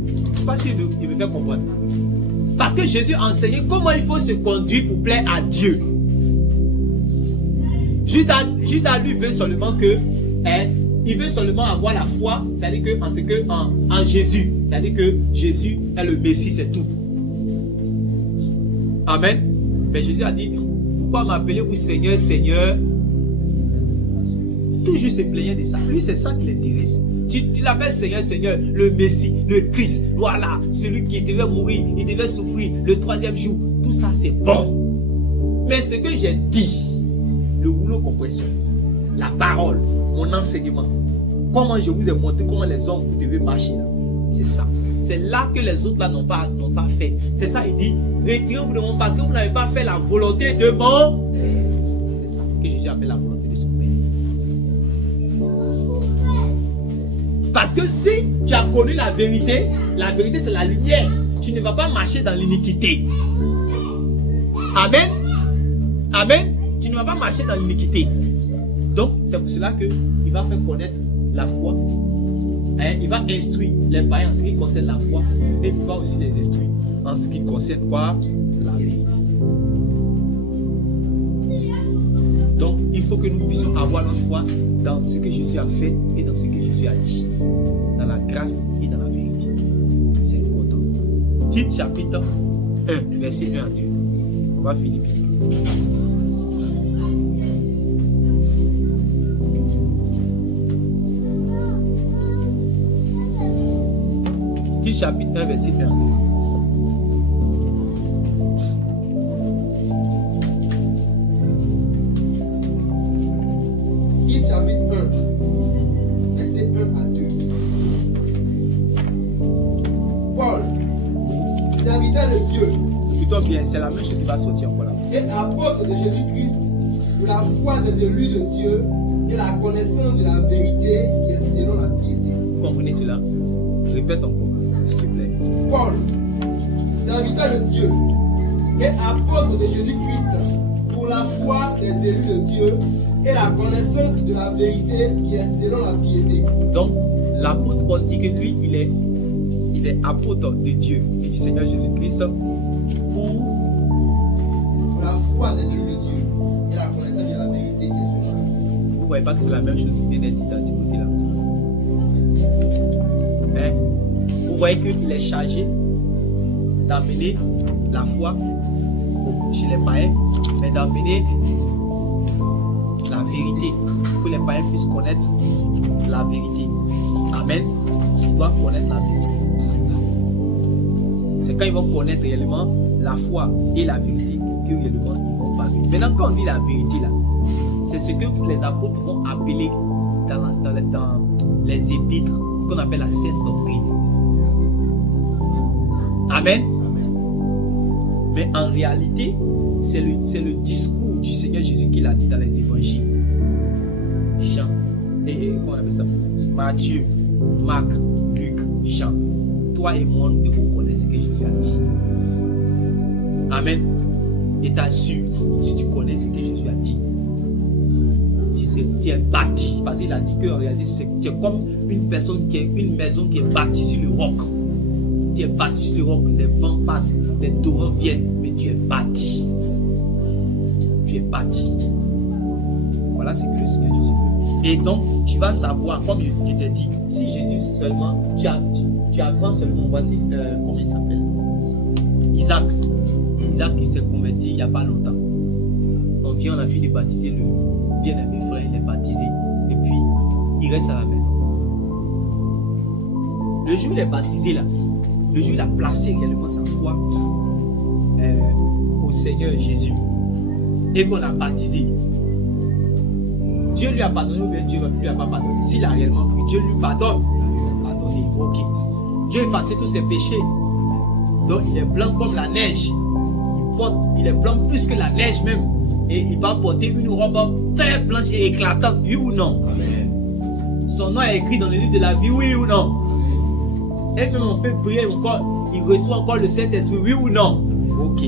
Je ne sais pas si je me fais comprendre. Parce que Jésus a enseigné comment il faut se conduire pour plaire à Dieu. Judas lui veut seulement que, il veut seulement avoir la foi, c'est-à-dire que en Jésus, c'est-à-dire que Jésus est le Messie, c'est tout. Amen. Mais Jésus a dit, pourquoi m'appelez-vous Seigneur, Seigneur? Toujours se plaignait de ça. Lui, c'est ça qui l'intéresse. Tu l'appelles Seigneur, Seigneur, le Messie, le Christ. Voilà, celui qui devait mourir, il devait souffrir le 3e jour. Tout ça, c'est bon. Mais ce que j'ai dit, le rouleau compression, la parole, mon enseignement, comment je vous ai montré comment les hommes vous devez marcher là. C'est ça. C'est là que les autres là n'ont pas fait. C'est ça, il dit, retirez-vous de mon parce que vous n'avez pas fait la volonté de mon Père. C'est ça que Jésus appelle la volonté de son Père. Parce que si tu as connu la vérité c'est la lumière. Tu ne vas pas marcher dans l'iniquité. Amen. Amen. Tu ne vas pas marcher dans l'iniquité. Donc, c'est pour cela qu'il va faire connaître la foi. Il va instruire les païens en ce qui concerne la foi. Et il va aussi les instruire en ce qui concerne quoi? La vérité. Donc, il faut que nous puissions avoir notre foi dans ce que Jésus a fait et dans ce que Jésus a dit. Dans la grâce et dans la vérité. C'est important. Tite chapitre 1, verset 1 à 2. On va finir. Tite chapitre 1, verset 1 à 2. Chapitre 1, verset 1 à 2. écoutons bien, c'est la même chose qui va sortir encore là. Et apôtre de Jésus-Christ, pour la foi des élus de Dieu et la connaissance de la vérité qui est selon la piété. Vous comprenez cela? Répète encore, s'il te plaît. Paul, serviteur de Dieu et apôtre de Jésus-Christ, pour la foi des élus de Dieu et la connaissance de la vérité qui est selon la piété. Donc, l'apôtre Paul dit que lui, il est apôtre de Dieu et du Seigneur Jésus-Christ pour la foi des élus de Dieu et la connaissance de la vérité qui est selon la piété. Vous ne voyez pas que c'est la même chose qui vient d'être dit dans Timothée là? Hein? Vous voyez qu'il est chargé d'amener la foi chez les païens, mais d'amener la vérité, que les païens puissent connaître la vérité. Amen. Ils doivent connaître la vérité. C'est quand ils vont connaître réellement la foi et la vérité que réellement ils vont parler. Maintenant, quand on dit la vérité là, c'est ce que les apôtres vont appeler dans les épîtres, ce qu'on appelle la sainte doctrine. Amen. Mais en réalité, c'est le discours du Seigneur Jésus qu'il a dit dans les évangiles. Jean, et comment on appelle ça? Matthieu, Marc, Luc, Jean. Toi et moi, nous devons connaître ce que Jésus a dit. Amen. Et t'assures, si tu connais ce que Jésus a dit, tu es bâti. Parce qu'il a dit qu'en réalité, tu es comme une personne qui est une maison qui est bâtie sur le roc. Tu es bâti sur le roc, les vents passent, les torrents viennent, mais tu es bâti. Tu es bâti. Voilà ce que le Seigneur Jésus veut. Et donc, tu vas savoir, comme je t'ai dit, si Jésus seulement, tu apprends seulement, voici, comment il s'appelle? Isaac. Isaac qui s'est converti il n'y a pas longtemps. On vient, on a fini de baptiser le bien-aimé frère, il est baptisé. Et puis, il reste à la maison. Le jour où il est baptisé là, le jour où il a placé réellement sa foi au Seigneur Jésus et qu'on l'a baptisé, Dieu lui a pardonné ou bien Dieu ne lui a pas pardonné? S'il a réellement cru, Dieu lui pardonne. Pardonné, ok. Dieu a effacé tous ses péchés. Donc il est blanc comme la neige. Il est blanc plus que la neige même. Et il va porter une robe très blanche et éclatante, oui ou non? Amen. Son nom est écrit dans le livre de la vie, oui ou non? Et même on peut prier encore, il reçoit encore le Saint-Esprit, oui ou non? Ok.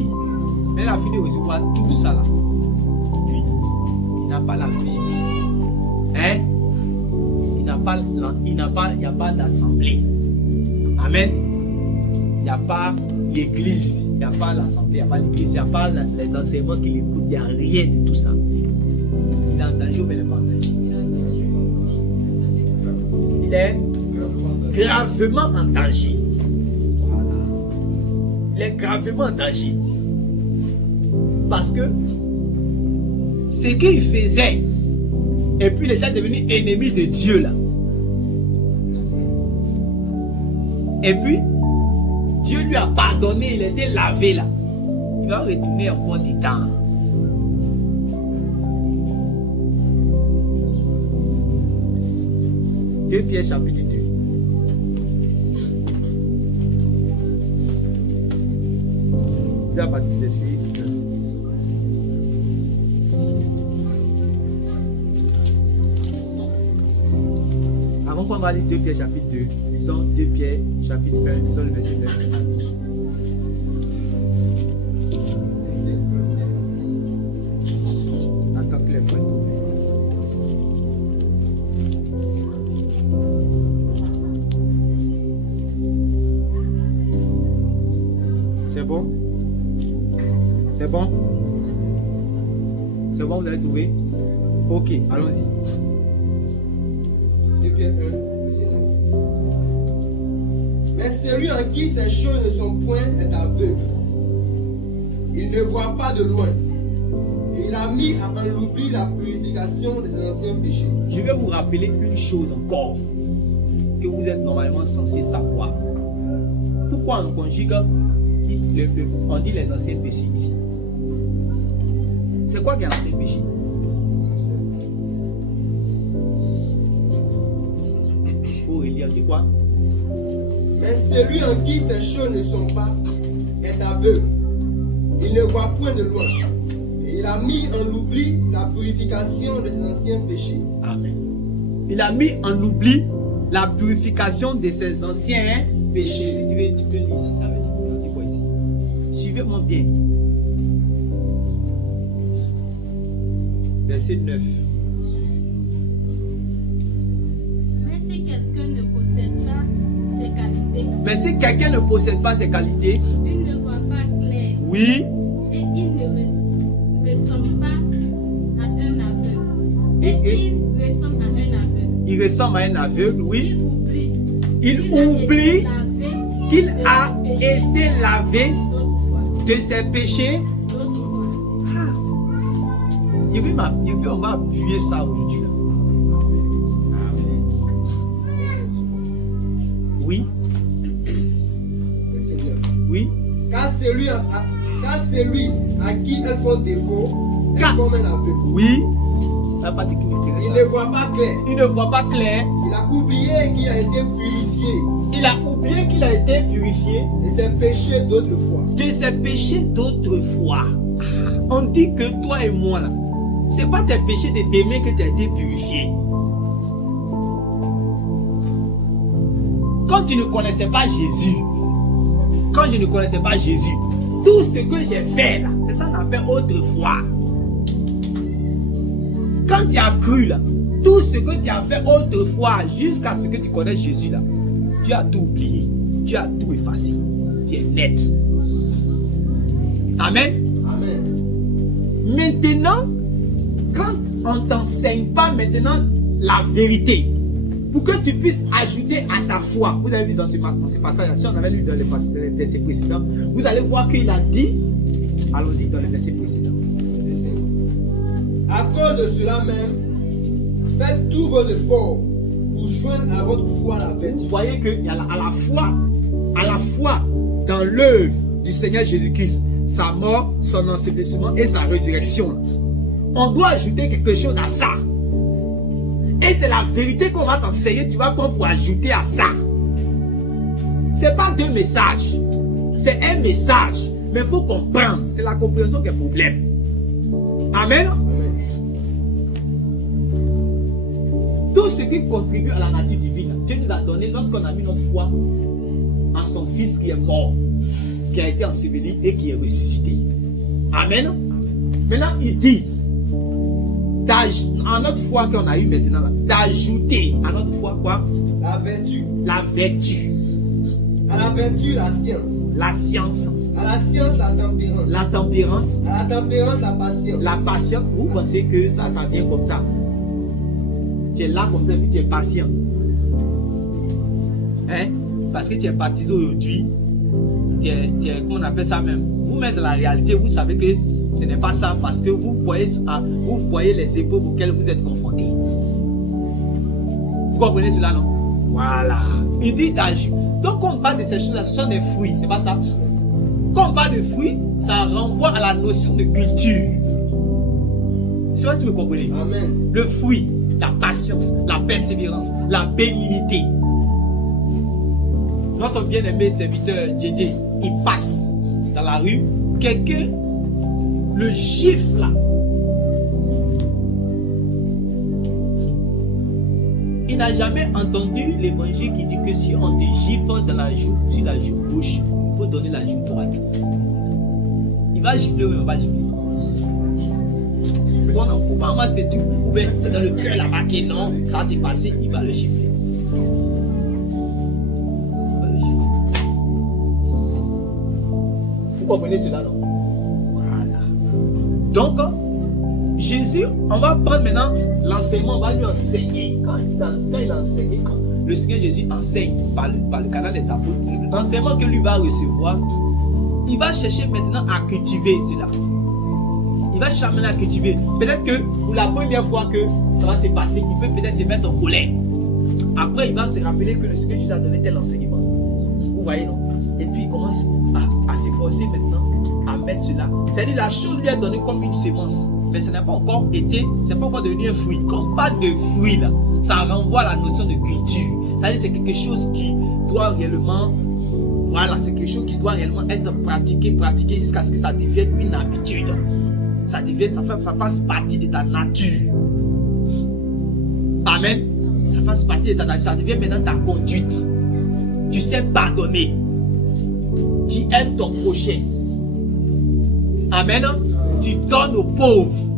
Mais il a fini de recevoir tout ça là. Puis, il n'a pas la vie. Hein? Il n'y a pas d'assemblée. Amen. Il n'y a pas l'église, il n'y a pas l'assemblée, il n'y a pas l'église, il n'y a pas les enseignements qui l'écoutent, il n'y a rien de tout ça. Il est en danger ou il n'est pas en danger? Il est gravement en danger. Voilà. Il est gravement en danger. Parce que ce qu'il faisait, et puis il est déjà devenu ennemi de Dieu là. Et puis, Dieu lui a pardonné, il était lavé là. Il va retourner encore dedans. Deux Pierre chapitre 2. C'est à partir du verset 2. Avant qu'on va lire 2 Pierre chapitre 2, lisons 2 Pierre chapitre 1, lisons le verset 9 à 10. Attends que les frères trouvent. C'est bon? C'est bon? C'est bon, vous avez trouvé? Ok, allons-y. 2 Pierre 1, verset 9. Mais celui en qui ces choses ne sont point est aveugle. Il ne voit pas de loin. Et il a mis en l'oubli la purification de ses anciens péchés. Je vais vous rappeler une chose encore que vous êtes normalement censé savoir. Pourquoi on conjugue, on dit les anciens péchés ici? C'est quoi qui est ancien péché? Il dit quoi? Mais celui en qui ces choses ne sont pas est aveugle. il ne voit point de loin. Et il a mis en oubli la purification de ses anciens péchés. Amen. Il a mis en oubli la purification de ses anciens péchés. Tu peux lire ici, ça veut dire quoi ici? Suivez-moi bien. Verset 9. Mais si quelqu'un ne possède pas ces qualités, Mais si quelqu'un ne possède pas ces qualités, il ne voit pas clair oui, et il ne ressemble pas à un aveugle. Et il ressemble à un aveugle. il ressemble à un aveugle, oui. Il Il oublie qu'il a été lavé a été lavé d'autrefois. de ses péchés. D'autrefois. Ah. On va appuyer ça aujourd'hui. Là. Oui, Verset 9. oui. Car celui à qui elles font défaut est Car- comme un aveugle. Oui. La partie qui m'intéresse. Il ne voit pas clair. Il ne voit pas clair. Il a oublié qu'il a été purifié Il a oublié qu'il a été purifié de ses péchés d'autrefois. de ses péchés d'autrefois. On dit que toi et moi là, c'est pas tes péchés de demain que tu as été purifié. Quand tu ne connaissais pas Jésus, quand je ne connaissais pas Jésus, tout ce que j'ai fait là, c'est ça qu'on appelle autrefois. Quand tu as cru là, tout ce que tu as fait autrefois jusqu'à ce que tu connaisses Jésus là, tu as tout oublié, tu as tout effacé, tu es net. Amen. Amen. Maintenant, quand on ne t'enseigne pas maintenant la vérité, pour que tu puisses ajouter à ta foi, vous avez vu dans ce passage, si on avait lu dans les versets précédents, vous allez voir qu'il a dit, allons-y dans les versets précédents. C'est simple. À cause de cela même, faites tout vos efforts pour joindre à votre foi la vertu. Vous voyez qu'il y a à la fois dans l'œuvre du Seigneur Jésus-Christ, sa mort, son ensevelissement et sa résurrection. On doit ajouter quelque chose à ça. Et c'est la vérité qu'on va t'enseigner, tu vas prendre pour ajouter à ça. C'est pas deux messages, c'est un message. Mais il faut comprendre, c'est la compréhension qui est le problème. Amen. Amen. Tout ce qui contribue à la nature divine, Dieu nous a donné lorsqu'on a mis notre foi en son Fils qui est mort, qui a été enseveli et qui est ressuscité. Amen. Maintenant, il dit, à notre foi qu'on a eu maintenant, d'ajouter à notre foi quoi? La vertu. La vertu. À la vertu, la science. La science. À la science, la tempérance. La tempérance. À la tempérance, la patience. La patience. Vous pensez que ça vient comme ça? Tu es là comme ça, puis tu es patient. Hein? Parce que tu es baptisé aujourd'hui, comment on appelle ça même? Vous-même dans la réalité, vous savez que ce n'est pas ça parce que vous voyez les épreuves auxquelles vous êtes confrontés. Vous comprenez cela, non? Voilà. Il dit d'agir. Donc, quand on parle de ces choses-là, ce sont des fruits, c'est pas ça? Quand on parle de fruits, ça renvoie à la notion de culture. C'est pas si vous comprenez. Amen. Le fruit, la patience, la persévérance, la bénignité. Notre bien-aimé serviteur JJ, il passe dans la rue, quelqu'un le gifle là. Il n'a jamais entendu l'évangile qui dit que si on te gifle dans la joue, sur la joue gauche, il faut donner la joue droite. Il va gifler ou il va gifler. Bon, non, faut pas c'est tout. Ou bien c'est dans le cœur là-bas que non, ça s'est passé, il va le gifler. Vous comprenez cela, non? Voilà. Donc, Jésus, on va prendre maintenant l'enseignement, on va lui enseigner. Quand il enseigne, quand le Seigneur Jésus enseigne par le canal des apôtres, l'enseignement que lui va recevoir, il va chercher maintenant à cultiver cela. Il va chercher maintenant à cultiver. Peut-être que pour la première fois que ça va se passer, il peut peut-être se mettre en colère. Après, il va se rappeler que le Seigneur Jésus a donné tel enseignement. Vous voyez, non? Et puis il commence à s'efforcer maintenant à mettre cela. C'est-à-dire la chose lui est donnée comme une sémence. Mais ça n'a pas encore été, c'est pas encore devenu un fruit. Quand on parle de fruit là, ça renvoie à la notion de culture. C'est-à-dire c'est quelque chose qui doit réellement Voilà, c'est quelque chose qui doit réellement être pratiqué jusqu'à ce que ça devienne une habitude. Ça fasse partie de ta nature. Amen. Ça fasse partie de ta nature. Ça devient maintenant ta conduite. Tu sais pardonner. Tu aimes ton prochain. Amen. Tu donnes aux pauvres.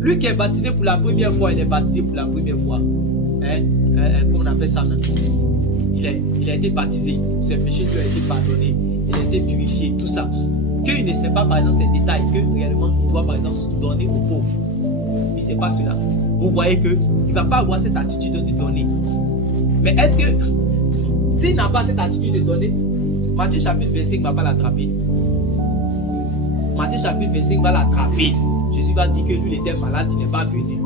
Lui qui est baptisé pour la première fois, il est baptisé pour la première fois. Comment on appelle ça maintenant? Il a été baptisé. Ses péchés lui ont été pardonnés. Il a été purifié. Tout ça. Qu'il ne sait pas par exemple ces détails. Que réellement il doit par exemple se donner aux pauvres. Il ne sait pas cela. Vous voyez qu'il ne va pas avoir cette attitude de donner. Mais est-ce que s'il n'a pas cette attitude de donner, Matthieu chapitre 25 ne va pas l'attraper. Matthieu chapitre 25 va l'attraper. Jésus va dire que lui, il était malade, il n'est pas venu.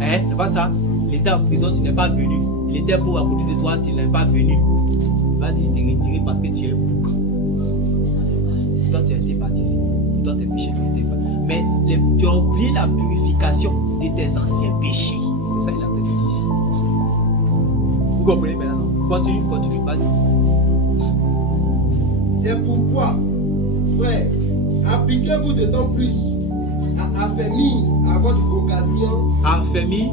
Hein? C'est pas ça? Il était en prison, tu n'es pas venu. Il était pauvre à côté de toi, tu n'es pas venu. Il va te retirer parce que tu es bouc. Pourtant, tu as été baptisé. Pourtant, tes péchés ont été faits. Mais tu as oublié la purification de tes anciens péchés. C'est ça qu'il a dit ici. Vous comprenez maintenant? Continue, vas-y. C'est pourquoi, frère, appliquez-vous d'autant plus à affermir à votre vocation. Affermir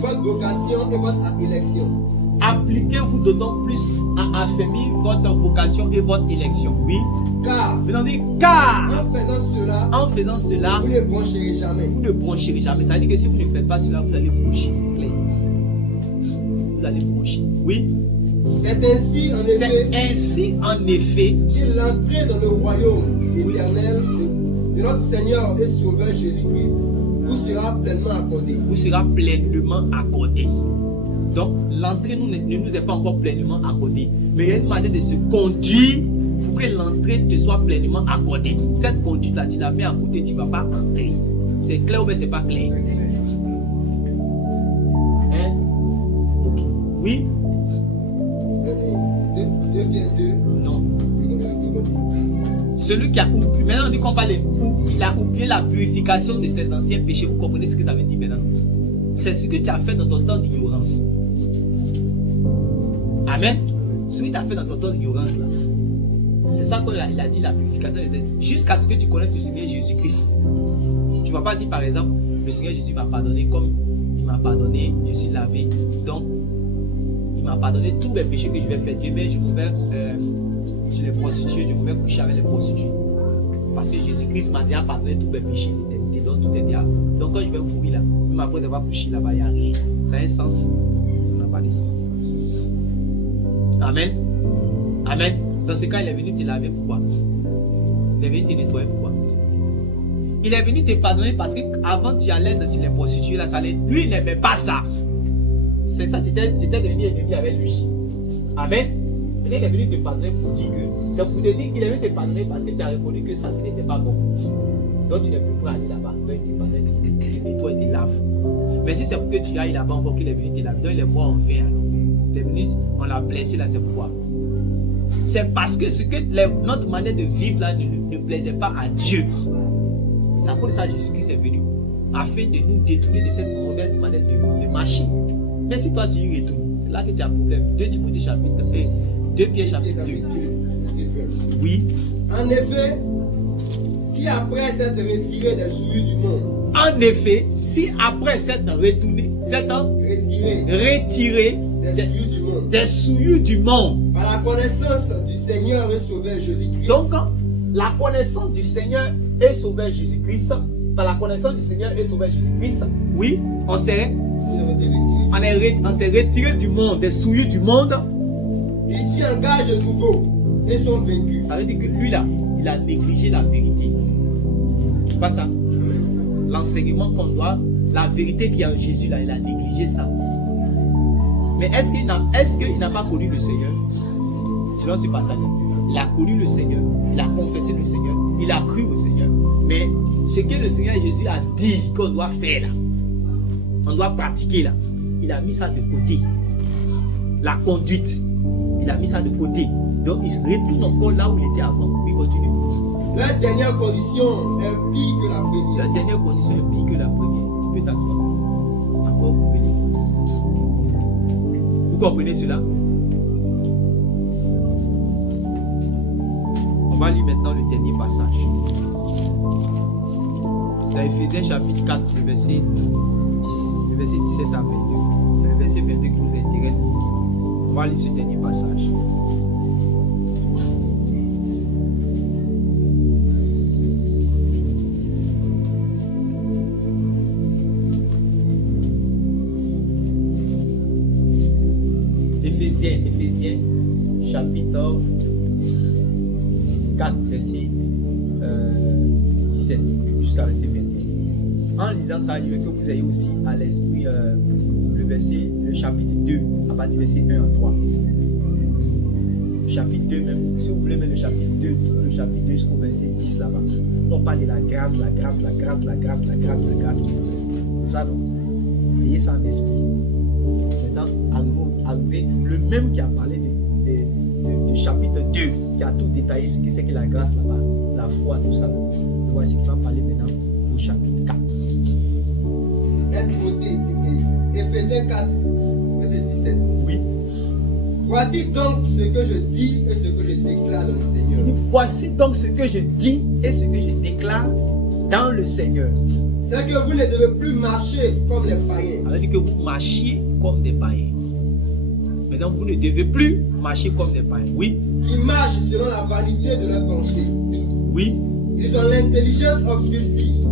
votre vocation et votre élection. Appliquez-vous d'autant plus à affermir votre vocation et votre élection. Oui. Car en faisant cela, vous ne broncherez jamais. Vous ne broncherez jamais. Ça veut dire que si vous ne faites pas cela, vous allez broncher, c'est clair. Vous allez broncher. Oui. C'est ainsi en effet qu'il l'entrée dans le royaume éternel de notre Seigneur et Sauveur Jésus-Christ vous sera pleinement accordée. Vous sera pleinement accordé. Donc l'entrée ne nous est pas encore pleinement accordée. Mais il y a une manière de se conduire pour que l'entrée te soit pleinement accordée. Cette conduite-là, tu la mets à côté, tu ne vas pas entrer. C'est clair ou bien c'est pas clair? Hein? Ok. Oui? 2 Pierre 2. Non. Celui qui a oublié, maintenant on dit qu'on va il a oublié la purification de ses anciens péchés. Vous comprenez ce que ça veut dire maintenant? C'est ce que tu as fait dans ton temps d'ignorance. Amen. Ce que tu as fait dans ton temps d'ignorance là. C'est ça qu'il a dit, la purification de tes, jusqu'à ce que tu connaisses le Seigneur Jésus-Christ. Tu ne vas pas dire par exemple, le Seigneur Jésus m'a pardonné comme il m'a pardonné, je suis lavé. Donc, il m'a pardonné tous mes péchés que je vais faire. Demain, je m'en vais chez les prostituées, je m'en vais coucher avec les prostituées. Parce que Jésus-Christ m'a déjà pardonné tous mes péchés d'éternité, donc tout est déjà. Donc quand je vais mourir là, même après d'avoir couché là-bas, il n'y a rien. Ça a un sens. Ça n'a pas de sens. Amen. Amen. Dans ce cas, il est venu te laver pourquoi? Il est venu te nettoyer pourquoi? Il est venu te pardonner parce qu'avant tu allais dans les prostituées, là, lui il n'aimait pas ça. C'est ça, tu étais devenu ennemi avec lui. Amen. Il est venu te pardonner pour dire que, c'est pour te dire qu'il est venu te pardonner parce que tu as reconnu que ça, ce n'était pas bon. Donc tu n'es plus prêt à aller là-bas. Donc il te pardonne, il te nettoie, il te lave. Mais si c'est pour que tu ailles là-bas encore qu'il est venu te laver, donc il est mort en vain alors. Il est venu, on l'a blessé là, c'est pourquoi? C'est parce que notre manière de vivre là ne plaisait pas à Dieu. C'est à cause de ça que Jésus-Christ est venu afin de nous détourner de cette mauvaise manière de marcher. Mais si toi tu y retournes, c'est là que tu as un problème. 2 Timothée chapitre 1, 2 Pierre chapitre 2. Oui. En effet, si après s'être retiré des souillures du monde. En effet, si après s'être retiré des souillures du monde. Par la connaissance du Seigneur et Sauveur Jésus-Christ. Donc, la connaissance du Seigneur et Sauveur Jésus-Christ, par la connaissance du Seigneur et Sauveur Jésus-Christ, oui, on s'est retiré du monde, des souillures du monde. Ils s'y engagent de nouveau et sont vaincus. Ça veut dire que lui là, il a négligé la vérité. Pas ça. L'enseignement qu'on doit, la vérité qui est en Jésus là, il a négligé ça. Mais est-ce qu'il n'a pas connu le Seigneur? Selon ce passage, il a connu le Seigneur, il a confessé le Seigneur, il a cru au Seigneur. Mais ce que le Seigneur Jésus a dit qu'on doit faire là, on doit pratiquer là, il a mis ça de côté. La conduite, il a mis ça de côté. Donc il retourne encore là où il était avant. Il continue. La dernière condition est pire que la première. La dernière condition est pire que la première. Tu peux t'asseoir. Encore pour venir. Vous comprenez cela? On va lire maintenant le dernier passage. Dans Ephésiens chapitre 4, le verset 10, le verset 17 à 22. C'est le verset 22 qui nous intéresse. On va lire ce dernier passage. Ephésiens chapitre 4, verset 17 jusqu'à verset 21. En lisant ça, il veut que vous ayez aussi à l'esprit le chapitre 2, à partir du verset 1 à 3. Le chapitre 2 même, si vous voulez mettre le chapitre 2, tout le chapitre 2 jusqu'au verset 10 là-bas. On parle de la grâce, la grâce, la grâce, la grâce, la grâce, la grâce. Ça, donc, ayez ça en esprit. Maintenant, arrivé, le même qui a parlé du chapitre 2, qui a tout détaillé ce que c'est que la grâce là-bas, la foi, tout ça. Voici qu'il va parler maintenant au chapitre 4. 1 Timothée, Ephésiens 4, verset 17. Oui. Voici donc ce que je dis et ce que je déclare dans le Seigneur. Il dit, voici donc ce que je dis et ce que je déclare dans le Seigneur. C'est que vous ne devez plus marcher comme les païens. Ça veut dire que vous marchiez comme des païens. Maintenant, vous ne devez plus marcher comme des païens. Oui. Qui marchent selon la vanité de leurs pensées. Oui. Ils ont l'intelligence obscurcie.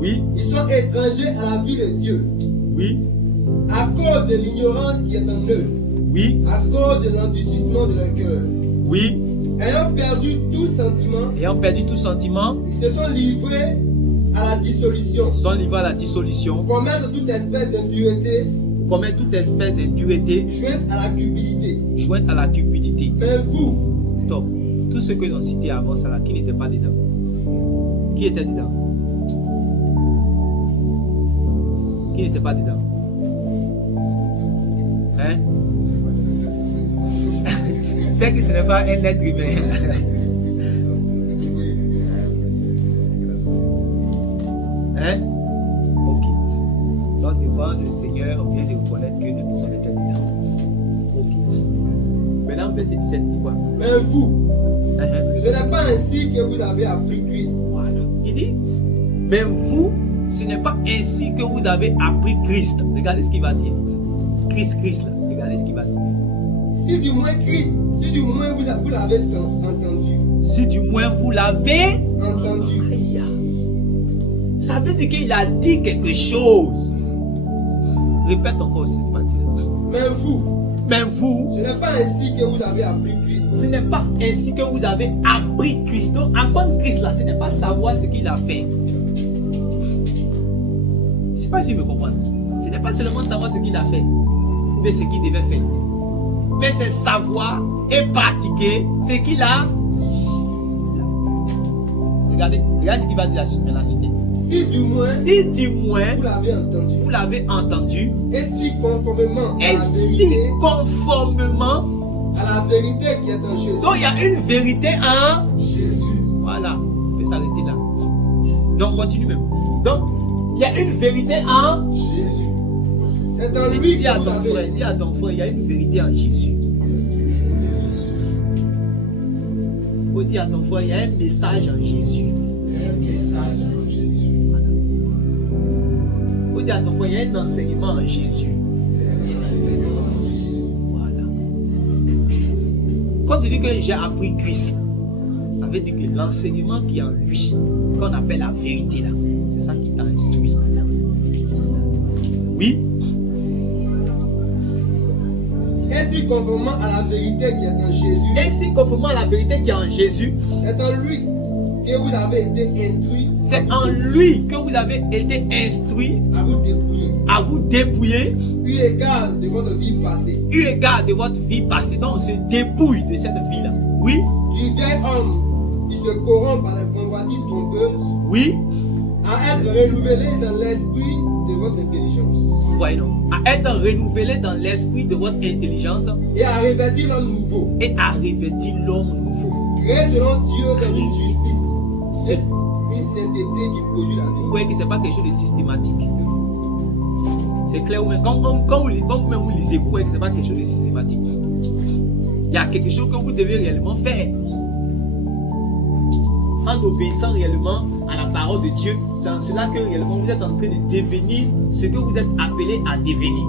Oui. Ils sont étrangers à la vie de Dieu. Oui. À cause de l'ignorance qui est en eux. Oui. À cause de l'endurcissement de leur cœur. Oui. Ayant perdu tout sentiment. Ayant perdu tout sentiment. Ils se sont livrés à la dissolution. Sont livrés à la dissolution. Commettre toute espèce d'impureté. Commettre toute espèce d'impureté. Jointe à la cupidité. Jointe à la cupidité. Mais vous. Stop. Tout ce que nous avons cité avant ça là, qui n'était pas dedans? Qui était dedans? Qui n'était pas dedans? Hein? C'est que ce n'est pas un être humain. Hein? Ok. Donc devant le Seigneur, on vient de reconnaître que nous tous sommes étaient dedans. Ok. Maintenant, verset 17 dit quoi? Mais vous, ce n'est pas ainsi que vous avez appris Christ. Voilà. Il dit, mais vous, ce n'est pas ainsi que vous avez appris Christ. Regardez ce qu'il va dire. Christ là. Regardez ce qu'il va dire. Si du moins Christ, si du moins vous l'avez entendu. Si du moins vous l'avez entendu. Aïe. Ça veut dire qu'il a dit quelque chose. Répète encore cette partie-là. Mais vous, ce n'est pas ainsi que vous avez appris Christ. Ce n'est pas ainsi que vous avez appris Christ. Donc, apprendre Christ là, ce n'est pas savoir ce qu'il a fait. Je ne sais pas si vous me comprenez. Ce n'est pas seulement savoir ce qu'il a fait, mais ce qu'il devait faire. Mais c'est savoir et pratiquer ce qu'il a dit. Regardez ce qu'il va dire la suite. Si du moins vous l'avez entendu, et si conformément à la vérité qui est en Jésus. Donc il y a une vérité en Jésus. Voilà, on peut s'arrêter là. Donc continue même. Donc il y a une vérité en Jésus. C'est en lui dis à ton frère, dis à ton frère, il y a une vérité en Jésus. Il faut dire à ton frère, il y a un message en Jésus. Il faut dire à ton frère, il y a un enseignement en Jésus. Voilà. Quand tu dis que j'ai appris Christ, ça veut dire que l'enseignement qui est en lui, qu'on appelle la vérité là, c'est ça qui t'a instruit. Oui. Et si conformément à la vérité qui est en Jésus. Et si conformément à la vérité qui est en Jésus. C'est en lui que vous avez été instruit. C'est en lui que vous avez été instruit. À vous dépouiller. À vous dépouiller. Eu égard de votre vie passée. Eu égard de votre vie passée. Donc on se dépouille de cette vie-là. Oui. Du vieil homme qui se corrompt par les convoitises trompeuses. Oui. À être renouvelé dans l'esprit de votre intelligence. Voyez non. À être renouvelé dans l'esprit de votre intelligence. Et à revêtir l'homme nouveau. Et à revêtir l'homme nouveau. Créé selon Dieu dans une justice. C'est une sainteté qui produit la vie. Vous voyez que ce n'est pas quelque chose de systématique. C'est clair. Quand vous-même vous lisez, vous voyez que ce n'est pas quelque chose de systématique. Il y a quelque chose que vous devez réellement faire. en obéissant réellement à la parole de Dieu, c'est en cela que réellement vous êtes en train de devenir ce que vous êtes appelé à devenir.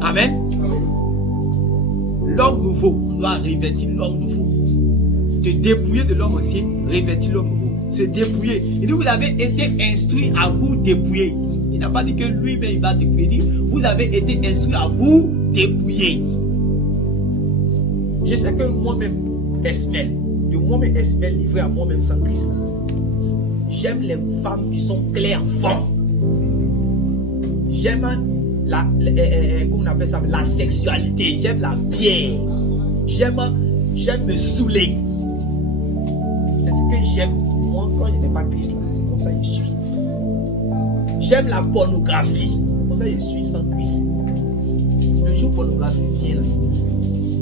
Amen. L'homme nouveau, on doit revêtir l'homme nouveau. Te dépouiller de l'homme ancien, revêtir l'homme nouveau. Se dépouiller. Il dit, vous avez été instruit à vous dépouiller. Il n'a pas dit que lui-même il va dépouiller. Il dit, vous avez été instruit à vous dépouiller. Je sais que moi-même, Esmel, livré à moi-même sans Christ, j'aime les femmes qui sont claires en forme. J'aime comment on appelle ça, la sexualité. J'aime la bière. J'aime me saouler. C'est ce que j'aime. Moi, quand je n'ai pas Christ, là, c'est comme ça que je suis. J'aime la pornographie. C'est comme ça que je suis sans Christ. Le jour pornographie vient là,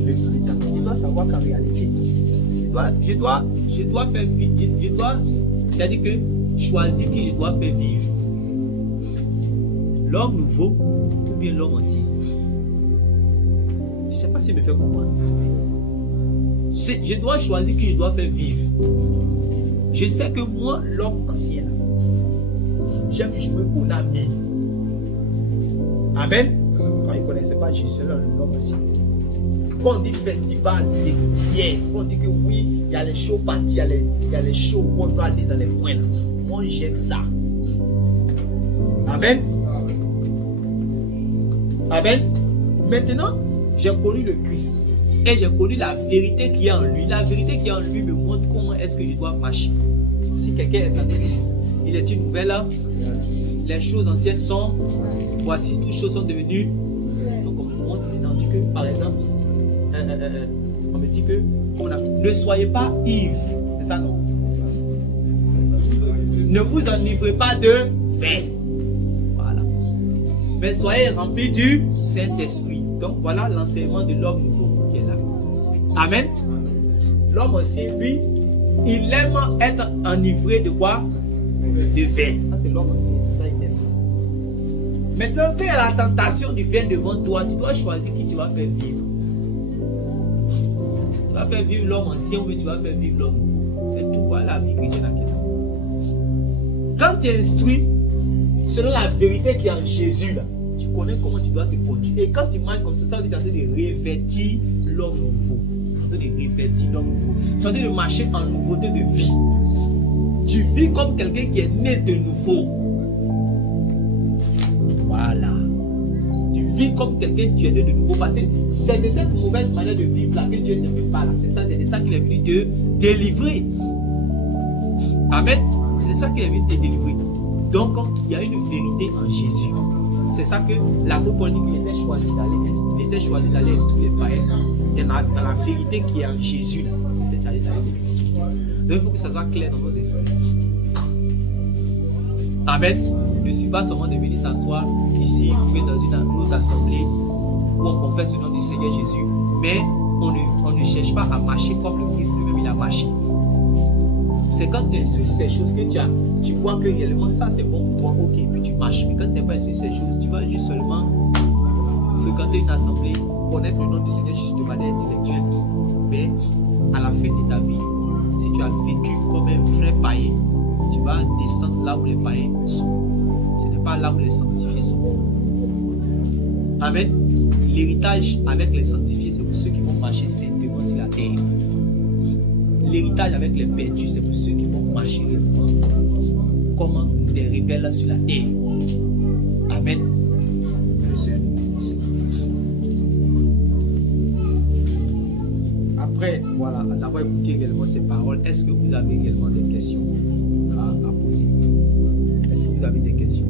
le temps, je dois savoir qu'en réalité, je dois faire vivre. C'est-à-dire que choisir qui je dois faire vivre. L'homme nouveau ou bien l'homme ancien. Je ne sais pas si je me fais comprendre. Je dois choisir qui je dois faire vivre. Je sais que moi, l'homme ancien, j'aime jouer Konami. Amen. Quand ils ne connaissaient pas Jésus, c'est l'homme ancien. Quand on dit festival de bière, quand on dit que oui, il y a les shows parties, il y a les shows où on doit aller dans les coins là. Moi, j'aime ça. Amen. Amen. Maintenant, j'ai connu le Christ. Et j'ai connu la vérité qui est en lui. La vérité qui est en lui me montre comment est-ce que je dois marcher. Si quelqu'un est en Christ, il est une nouvelle. Les choses anciennes sont, voici, toutes choses sont devenues. Donc on me montre maintenant, dit que, par exemple, on me dit que ne soyez pas ivres. C'est ça, non? Ne vous enivrez pas de vin. Voilà. Mais soyez remplis du Saint-Esprit. Donc voilà l'enseignement de l'homme nouveau qui est là. Amen. L'homme ancien, lui, il aime être enivré de quoi? De vin. Ça, c'est l'homme ancien. C'est ça, il aime ça. Maintenant, quand il y a la tentation du vin devant toi, tu dois choisir qui tu vas faire vivre. Tu vas faire vivre l'homme ancien ou tu vas faire vivre l'homme nouveau. C'est tout. Voilà la vie chrétienne à Kenya. Quand tu es instruit selon la vérité qui est en Jésus, là, tu connais comment tu dois te conduire. Et quand tu marches comme ça, ça veut dire que tu es en train de revêtir l'homme nouveau. Tu es en train de revêtir l'homme nouveau. Tu es en train de marcher en nouveauté de vie. Tu vis comme quelqu'un qui est né de nouveau. Voilà. Tu vis comme quelqu'un qui est né de nouveau. Parce que c'est de cette mauvaise manière de vivre là que Dieu ne veut pas là. C'est de ça qu'il est venu te délivrer. Amen. C'est de ça qu'il est venu te délivrer. Donc, il y a une vérité en Jésus. C'est ça que l'apôtre Paul dit qu'il était choisi d'aller instruire les païens dans la vérité qui est en Jésus. Là. Il était choisi d'aller les instruire. Donc il faut que ça soit clair dans nos esprits. Amen. Ne suis pas seulement de venir s'asseoir ici ou dans une autre assemblée où on confesse le nom du Seigneur Jésus, mais on ne cherche pas à marcher comme le Christ lui-même il a marché. C'est quand tu instruis ces choses que tu vois que réellement ça c'est bon pour toi, ok, puis tu marches. Mais quand tu n'es pas instruit ces choses, tu vas juste seulement fréquenter une assemblée, connaître le nom du Seigneur Jésus de manière intellectuelle. Mais à la fin de ta vie, si tu as vécu comme un vrai païen, tu vas descendre là où les païens sont. Ce n'est pas là où les sanctifiés sont. Amen. L'héritage avec les sanctifiés, c'est pour ceux qui vont marcher saintement sur la terre. L'héritage avec les perdus, c'est pour ceux qui vont marcher réellement comme des rebelles sur la terre. Amen. Le Seigneur nous bénisse. Après, voilà, à avoir écouté également ces paroles, est-ce que vous avez également des questions à poser? Est-ce que vous avez des questions?